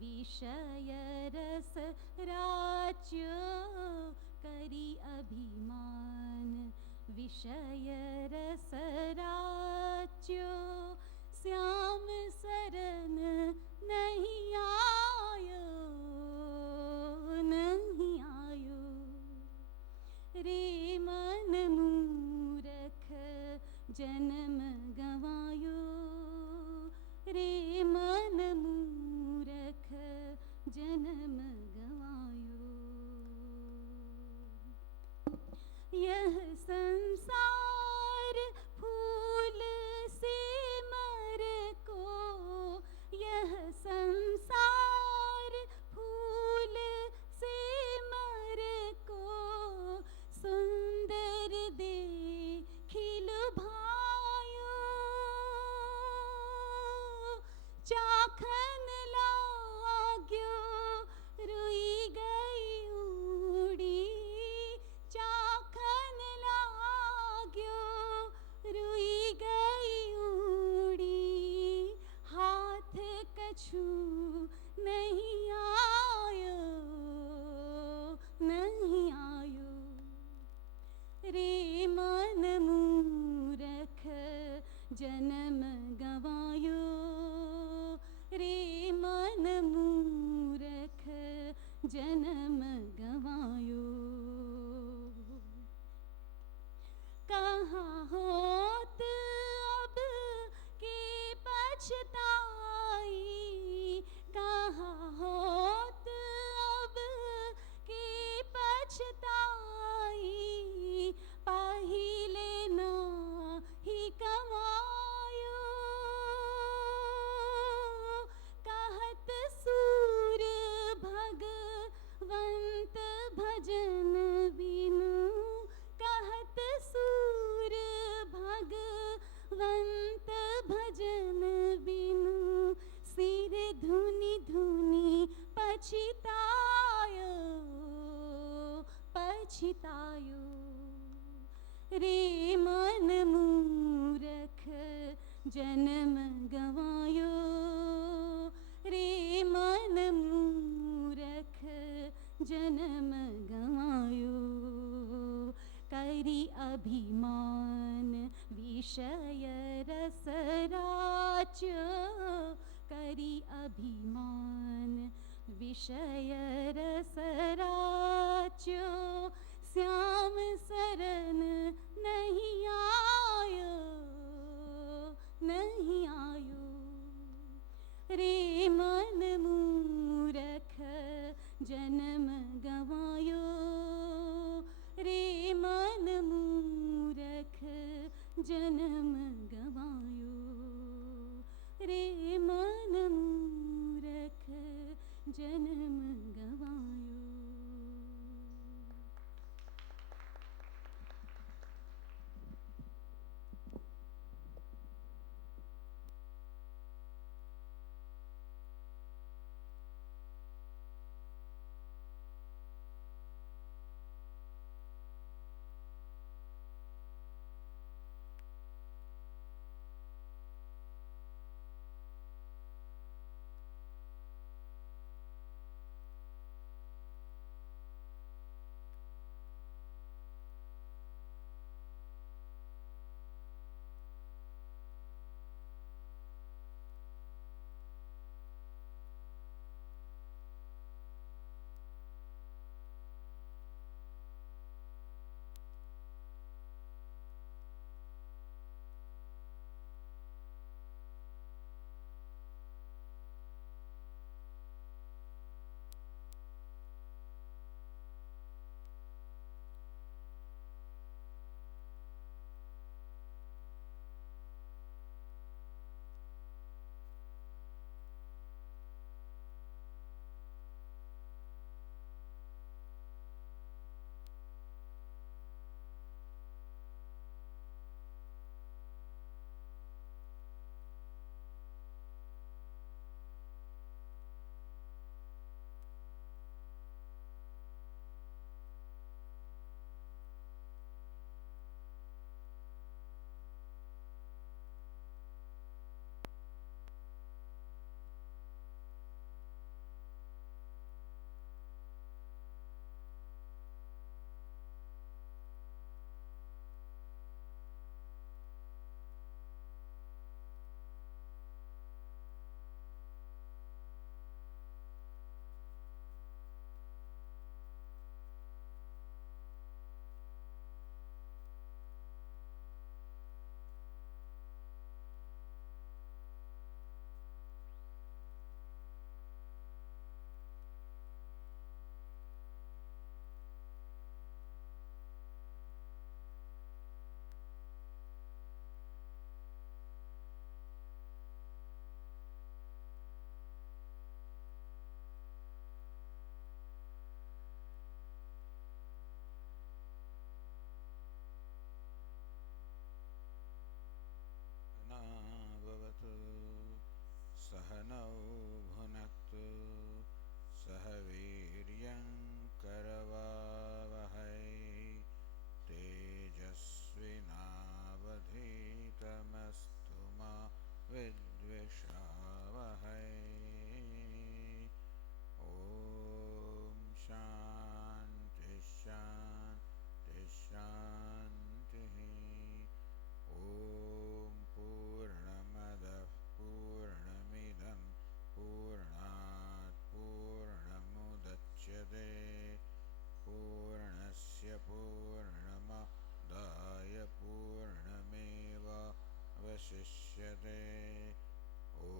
विषय रस राज्य करी अभिमान विषय रस राज्य श्याम सरन नहीं आयो नहीं आयो रे मन मूरख जन्म गवायो रे मन मूरख जन्म गवायो. यह संसार फूल से मर को यह संसार फूल से मर को सुंदर देखिल भायो चाखन लाग्यो रुई गई उड़ी चाखन लाग्यो रुई गई उड़ी हाथ कछु नहीं आयो नहीं आयो रे मन मूरख जन्म गवायो रे मन मूरख जन्म गवायो. कहाँ होत अब के पछताई પછતાયો રે મન મૂરખ જન્મ ગવાયો રે મન મૂરખ જન્મ ગવાયો કરી અભિમાન વિષય રસરાચ્યો કરી અભિમાન વિષય રસરાચ્યો શ્યામ સરન નહીં આયો રે મન મૂરખ જન્મ ગવાયો રે મન મૂરખ જન્મ ગવાયો રે મન મૂરખ જન્મ ગવાયો. सहनौ भुनक्तु सह वीर्यं करवावहै तेजस्विनावधीतमस्तु मा विद्विषावहै. ॐ शान्ति शान्ति शान्तिः. ॐ पूर्णमदः पूर्णमिदं पूर्णात् पूर्णमुदच्यते पूर्णस्य पूर्णमादाय पूर्णमेवावशिष्यते. ॐ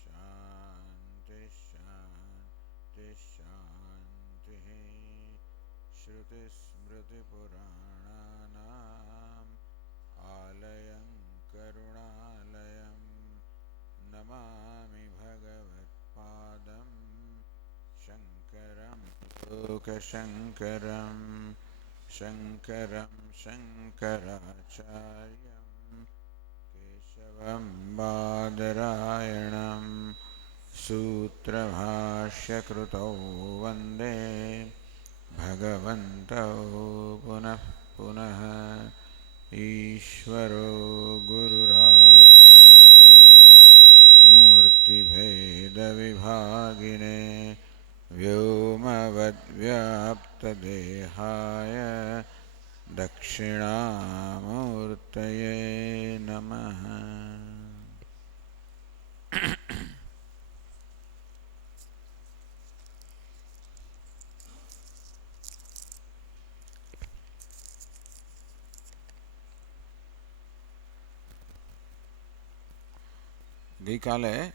शान्ति शान्ति शान्तिः. श्रुतिस्मृतिपुराणानाम् आलयं करुणालयं नमामि भगवत्पादं शङ्करं लोकशङ्करं शङ्करं शङ्कराचार्यं केशवं बादरायणं सूत्रभाष्यकृतौ वन्दे भगवन्तौ पुनः पुनः ईश्वरो गुरुरात्मेति मूर्तिभेदविभागिने व्योमवद्व्याप्तदेहाय दक्षिणामूर्तये नमः। ગઈકાલે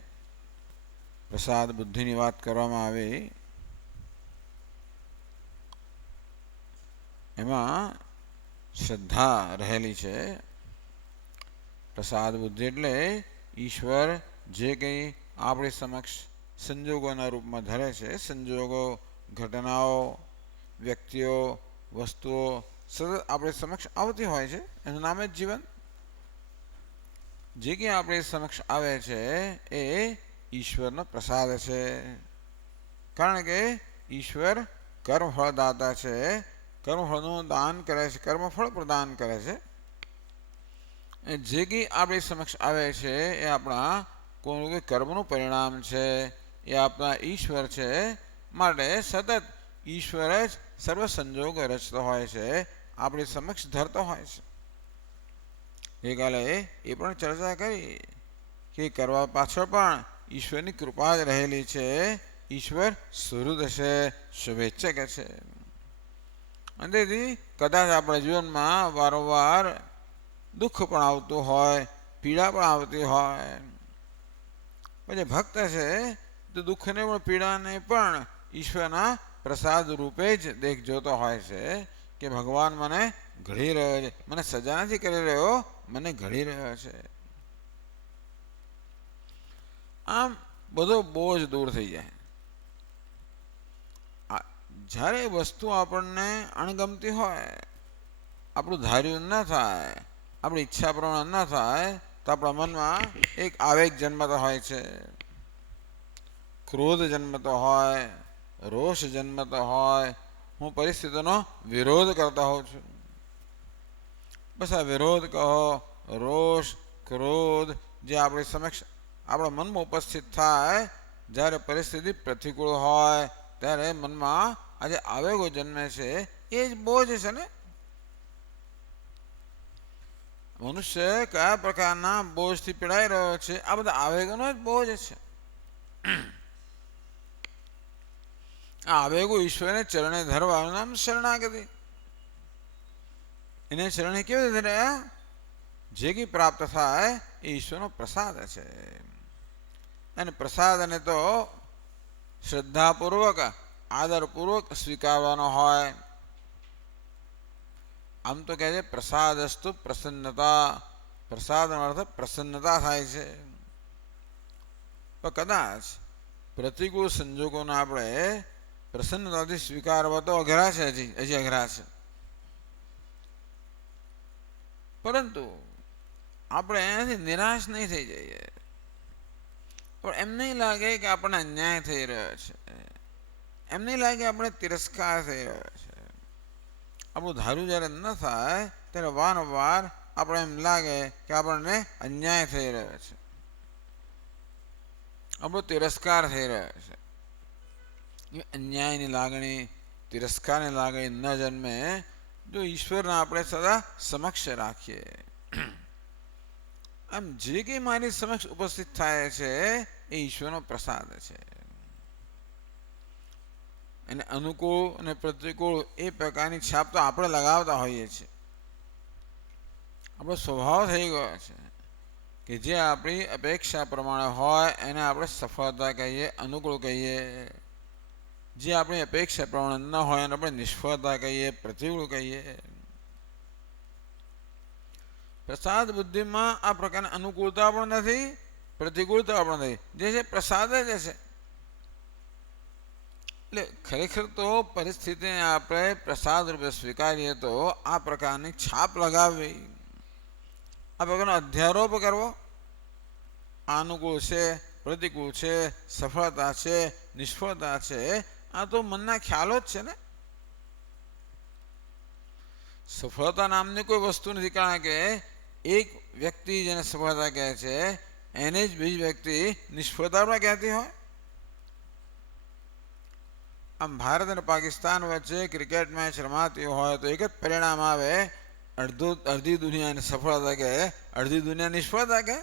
પ્રસાદ બુદ્ધિની વાત કરવામાં આવી. એમાં શ્રદ્ધા રહેલી છે. પ્રસાદ બુદ્ધિ એટલે ઈશ્વર જે કંઈ આપણી સમક્ષ સંજોગોના રૂપમાં ધરે છે, સંજોગો, ઘટનાઓ, વ્યક્તિઓ, વસ્તુઓ સતત આપણી સમક્ષ આવતી હોય છે, એનું નામ જ જીવન. જે કંઈ આપણી સમક્ષ આવે છે એ ઈશ્વરનો પ્રસાદ છે. કારણ કે ઈશ્વર કર્મફળદાતા છે, કર્મફળનું દાન કરે છે, કર્મફળ પ્રદાન કરે છે. જે કંઈ આપણી સમક્ષ આવે છે એ આપણા કોઈ કર્મનું પરિણામ છે, એ આપણા ઈશ્વર છે. માટે સતત ઈશ્વર જ સર્વ સંજોગ રચતો હોય છે, આપણી સમક્ષ ધરતો હોય છે. ગઈકાલે એ પણ ચર્ચા કરી કે કરવા પાછળ પણ ઈશ્વરની કૃપા જ રહેલી છે. ઈશ્વર સુહૃદ છે, શુભેચ્છક છે. અને તેથી કદાચ આપણા જીવનમાં વારંવાર દુઃખ પણ આવતું હોય, પીડા પણ આવતી હોય, પછી ભક્ત છે તો દુઃખને પણ પીડાને પણ ઈશ્વરના પ્રસાદ રૂપે જ જોતો હોય છે કે ભગવાન મને ઘડી રહ્યો છે, મને સજા નથી કરી રહ્યો, મને ઘડી રહ્યો છે. આમ બધો બોજ દૂર થઈ જાય. જ્યારે વસ્તુ આપણને અણગમતી હોય, આપણું ધાર્યું ન થાય, આપણી ઈચ્છા પ્રમાણે ન થાય, તો આપણા મનમાં એક આવેગ જન્મતો હોય છે. ક્રોધ જન્મતો હોય, રોષ જન્મતો હોય. હું પરિસ્થિતિનો વિરોધ કરતો હોઉં છું. બસ આ વિરોધ કહો, રોષ, ક્રોધ જે આપણી સમક્ષ આપણા મનમાં ઉપસ્થિત થાય, જ્યારે પરિસ્થિતિ પ્રતિકૂળ હોય ત્યારે મનમાં આ જે આવેગો જન્મે છે એ જ બોજ છે ને. મનુષ્ય કયા પ્રકારના બોજથી પીડાઈ રહ્યો છે? આ બધા આવેગોનો જ બોજ છે. આ આવેગો ઈશ્વરને ચરણે ધરવાનું નામ શરણાગતિ. એને ચરણે કેવી રીતે ધર્યા? જે કંઈ પ્રાપ્ત થાય એ ઈશ્વરનો પ્રસાદ છે. અને પ્રસાદને તો શ્રદ્ધાપૂર્વક, આદરપૂર્વક સ્વીકારવાનો હોય. આમ તો કહે છે પ્રસાદસ્તુ પ્રસન્નતા. પ્રસાદનો અર્થ પ્રસન્નતા થાય છે. પણ કદાચ પ્રતિકૂળ સંજોગોને આપણે પ્રસન્નતાથી સ્વીકારવા તો અઘરા છે, હજી અઘરા છે. પરંતુ આપણે એનાથી નિરાશ નહીં થઈ જઈએ. પણ એમ નહીં લાગે કે આપણને અન્યાય થઈ રહ્યો છે, એમ નહીં લાગે આપણે તિરસ્કાર થઈ રહ્યો છે. આપણું ધારું જ્યારે ન થાય ત્યારે વારંવાર આપણે એમ લાગે કે આપણને અન્યાય થઈ રહ્યો છે, આપણો તિરસ્કાર થઈ રહ્યો છે. અન્યાયની લાગણી, તિરસ્કારની લાગણી ન જન્મે જો ઈશ્વરને આપણે સદા સમક્ષ રાખીએ. આમ જે કંઈ મારી સમક્ષ ઉપસ્થિત થાય છે એ ઈશ્વરનો પ્રસાદ છે. એને અનુકૂળ અને પ્રતિકૂળ એ પ્રકારની છાપ તો આપણે લગાવતા હોઈએ છીએ. આપણો સ્વભાવ થઈ ગયો છે કે જે આપણી અપેક્ષા પ્રમાણે હોય એને આપણે સફળતા કહીએ, અનુકૂળ કહીએ. જે આપણી અપેક્ષા પ્રમાણે ન હોય એને આપણે નિષ્ફળતા કહીએ, પ્રતિકૂળ કહીએ. પ્રસાદ બુદ્ધિમાં આ પ્રકારની અનુકૂળતા પણ નથી, પ્રતિકૂળતા પણ નથી. જે છે પ્રસાદ જ છે. એટલે ખરેખર તો પરિસ્થિતિને આપણે પ્રસાદ રૂપે સ્વીકારીએ તો આ પ્રકારની છાપ લગાવવી, આ પ્રકારનો અધ્યારોપ કરવો, અનુકૂળ છે, પ્રતિકૂળ છે, સફળતા છે, નિષ્ફળતા છે, આ તો મનના ખ્યાલો જ છે ને. સફળતા નામની કોઈ વસ્તુ નથી, કારણ કે એક વ્યક્તિ જેને સફળતા કહે છે એને જ બીજી વ્યક્તિ નિષ્ફળતા પણ કહેતી હોય. આમ ભારત અને પાકિસ્તાન વચ્ચે ક્રિકેટ મેચ રમાતી હોય તો એક જ પરિણામ આવે, અડધી દુનિયાને સફળતા કહે, અડધી દુનિયા નિષ્ફળતા કહે.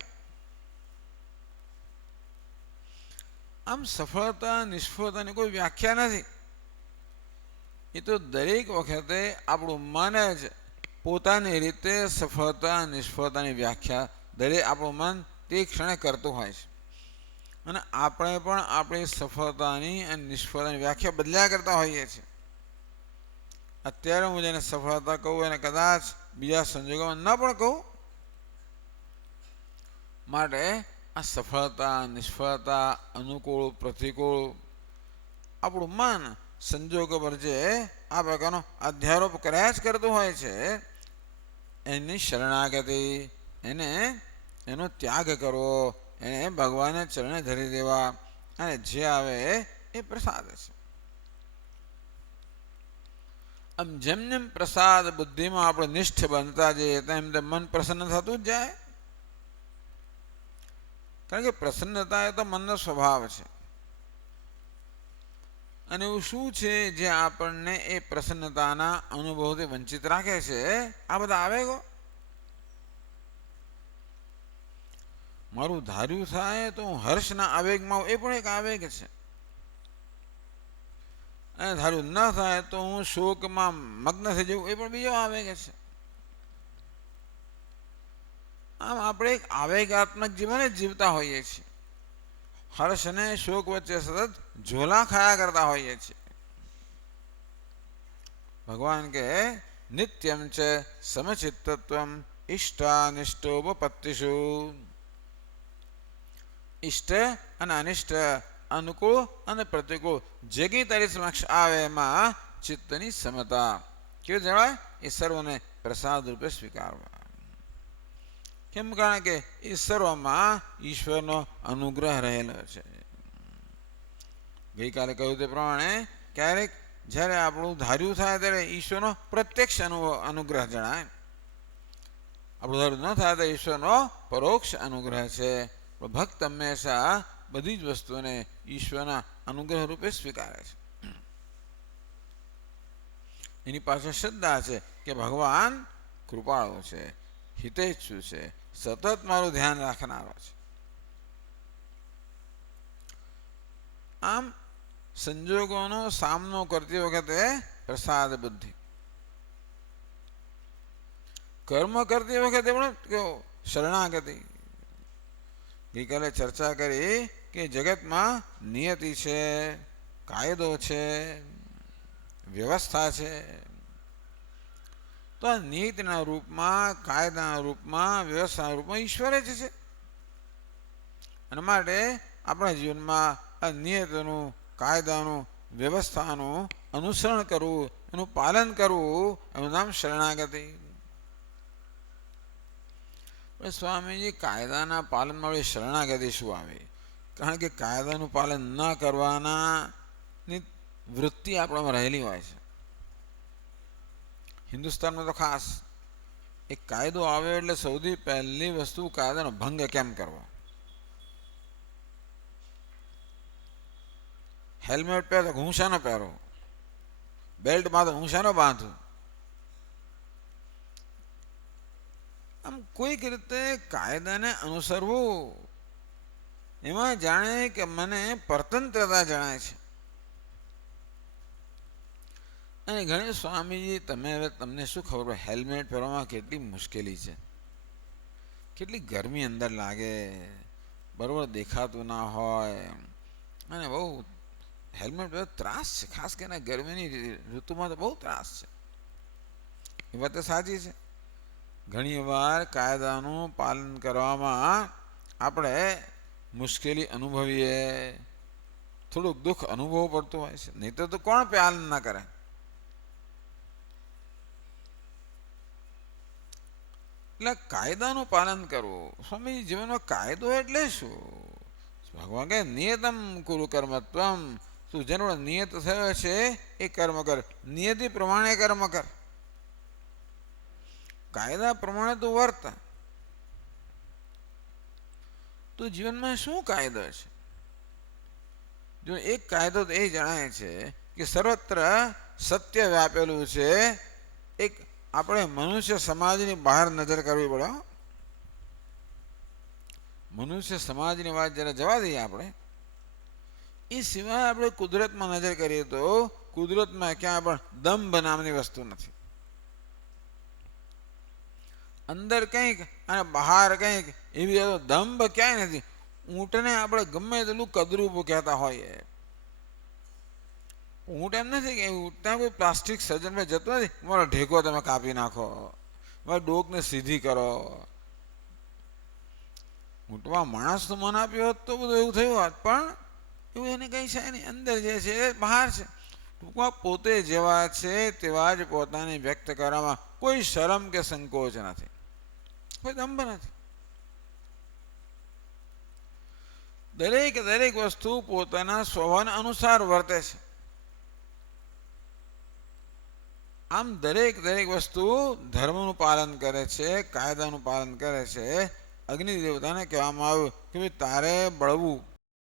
આમ સફળતા નિષ્ફળતાની કોઈ વ્યાખ્યા નથી. એ તો દરેક વખતે આપણું મન જ પોતાની રીતે સફળતા નિષ્ફળતાની વ્યાખ્યા દરેક આપણું મન તે ક્ષણે કરતું હોય છે. અને આપણે પણ આપણી સફળતાની અને નિષ્ફળતાની વ્યાખ્યા બદલ્યા કરતા હોઈએ છીએ. અત્યારે હું જેને સફળતા કહું એને કદાચ બીજા સંજોગોમાં ન પણ કહું. માટે આ સફળતા નિષ્ફળતા અનુકૂળ પ્રતિકૂળ આપણું મન સંજોગો પર જે આ પ્રકારનો અધ્યારોપ કર્યા જ કરતું હોય છે, એની શરણાગતિ, એનો ત્યાગ કરવો, એને ભગવાનને ચરણે ધરી દેવા, અને જે આવે એ પ્રસાદ છે. આમ જેમ જેમ પ્રસાદ બુદ્ધિમાં આપણે નિષ્ઠ બનતા જઈએ તેમ તેમ મન પ્રસન્ન થતું જ જાય. કારણ કે પ્રસન્નતા એ તો મનનો સ્વભાવ છે. અને એવું શું છે જે આપણને એ પ્રસન્નતાના અનુભવથી વંચિત રાખે છે? આ બધા આવેગો. મારું ધાર્યું થાય તો હું હર્ષના આવેગમાં, એ પણ એક આવેગ છે. અને ધાર્યું ન થાય તો હું શોકમાં મગ્ન થઈ જવું, એ પણ બીજો આવેગ છે. આમ આપણે એક આવેગાત્મક જીવન જ જીવતા હોઈએ છીએ. હર્ષ અને શોક વચ્ચે સતત ઝોલા ખાયા કરતા હોઈએ છીએ. ભગવાન કે નિત્યમ છે સમચિત્તત્વમ ઇષ્ટાનિષ્ટોપપત્તિષુ. ઇષ્ટ અને અનિષ્ટ, અનુકૂળ અને પ્રતિકૂળ જે કંઈ તારી સમક્ષ આવે એમાં ચિત્તની સમતા કેવું જણાય? એ સર્વને પ્રસાદ રૂપે સ્વીકારવા. કેમ? કારણ કે એ સર્વમાં ઈશ્વરનો અનુગ્રહ રહેલો છે. ગઈકાલે કહ્યું તે પ્રમાણે ક્યારેક જ્યારે આપણું ધાર્યું થાય ત્યારે ઈશ્વરનો પ્રત્યક્ષ અનુગ્રહ જણાય. આપણું ધાર્યું ન થાય તો ઈશ્વરનો પરોક્ષ અનુગ્રહ છે. ભક્ત હંમેશા બધી જ વસ્તુઓને ઈશ્વરના અનુગ્રહ રૂપે સ્વીકારે છે. એની પાસે શ્રદ્ધા છે કે ભગવાન કૃપાળુ છે, હિતેચ્છુ છે, સતત મારું ધ્યાન રાખનારો છે. આમ સંજોગોનો સામનો કરતી વખતે પ્રસાદ બુદ્ધિ, કર્મ કરતી વખતે પણ શરણાગતિ. ગઈકાલે ચર્ચા કરી કે જગતમાં નિયતિ છે, કાયદો છે, વ્યવસ્થા છે. તો આ નિયતિના રૂપમાં, કાયદાના રૂપમાં, વ્યવસ્થાના રૂપમાં ઈશ્વર જ છે. અને માટે આપણા જીવનમાં આ નિયતનું, કાયદાનું, વ્યવસ્થાનું અનુસરણ કરવું, એનું પાલન કરવું, એનું નામ શરણાગતિ. પણ સ્વામીજી, કાયદાના પાલનમાં વળી શરણાગતિ શું આવે? કારણ કે કાયદાનું પાલન ન કરવાનાની વૃત્તિ આપણામાં રહેલી હોય છે. હિન્દુસ્તાનમાં તો ખાસ એક કાયદો આવ્યો એટલે સૌથી પહેલી વસ્તુ કાયદાનો ભંગ કેમ કરવો. હેલ્મેટ પહેરો, ઘૂંસાનો પહેરો. બેલ્ટ બાંધો, ઘૂંસાનો બાંધો. આમ કોઈક રીતે કાયદાને અનુસરવું, એમાં જાણે કે મને પરતંત્રતા જણાય છે. અને ઘણી સ્વામીજી, તમને શું ખબર, હેલ્મેટ પહેરવામાં કેટલી મુશ્કેલી છે, કેટલી ગરમી અંદર લાગે, બરોબર દેખાતું ના હોય, અને બહુ હેલ્મેટ પહેરવો ત્રાસ છે. ખાસ કરીને ગરમીની ઋતુમાં તો બહુ ત્રાસ છે. એ વાત તો સાચી છે. ઘણી વાર કાયદાનું પાલન કરવામાં આપણે મુશ્કેલી અનુભવીએ, થોડુંક દુઃખ અનુભવવું પડતું હોય છે. નહીં તો કોણ પાલન ના કરે? એટલે કાયદાનું પાલન કરવું. સ્વામી, જીવનમાં કાયદો એટલે શું? ભગવાન કહે નિયતમ કુરુ કર્મત્વમ, તું જેનો નિયત થયો છે એ કર્મ કર, નિયતિ પ્રમાણે કર્મ કર, કાયદા પ્રમાણે તું વર્ત. તો જીવનમાં શું કાયદો છે? જો એક કાયદો તો એ જણાય છે કે સર્વત્ર સત્ય વ્યાપેલું છે. એક આપણે મનુષ્ય સમાજની બહાર નજર કરવી પડે. મનુષ્ય સમાજની વાત જરા જવા દઈએ આપણે. એ સિવાય આપણે કુદરતમાં નજર કરીએ તો કુદરતમાં ક્યાં પણ દંભ નામની વસ્તુ નથી. અંદર કંઈક અને બહાર કંઈક એવી દંભ ક્યાંય નથી. ઊંટને આપણે ગમે તેટલું કદરૂપ કહેતા હોઈએ, ઊંટ એમ નથી કે ઊંટના કોઈ પ્લાસ્ટિક સર્જનમાં જતો નથી. મારો ઢેકો તમે કાપી નાખો, મારી ડોકને સીધી કરો. ઊંટમાં માણસનું મન આપ્યું હોત તો બધું એવું થયું હોત, પણ એવું એને કંઈ છે નહીં. અંદર જે છે એ બહાર છે. ટૂંકમાં પોતે જેવા છે તેવા જ પોતાને વ્યક્ત કરવામાં કોઈ શરમ કે સંકોચ નથી, કોઈ દંભ નથી. દરેક વસ્તુ પોતાના સ્વભાવ અનુસાર વર્તે છે. આમ દરેક વસ્તુ ધર્મનું પાલન કરે છે, કાયદાનું પાલન કરે છે. અગ્નિ દેવતાને કહેવામાં આવ્યું કે ભાઈ તારે બળવું,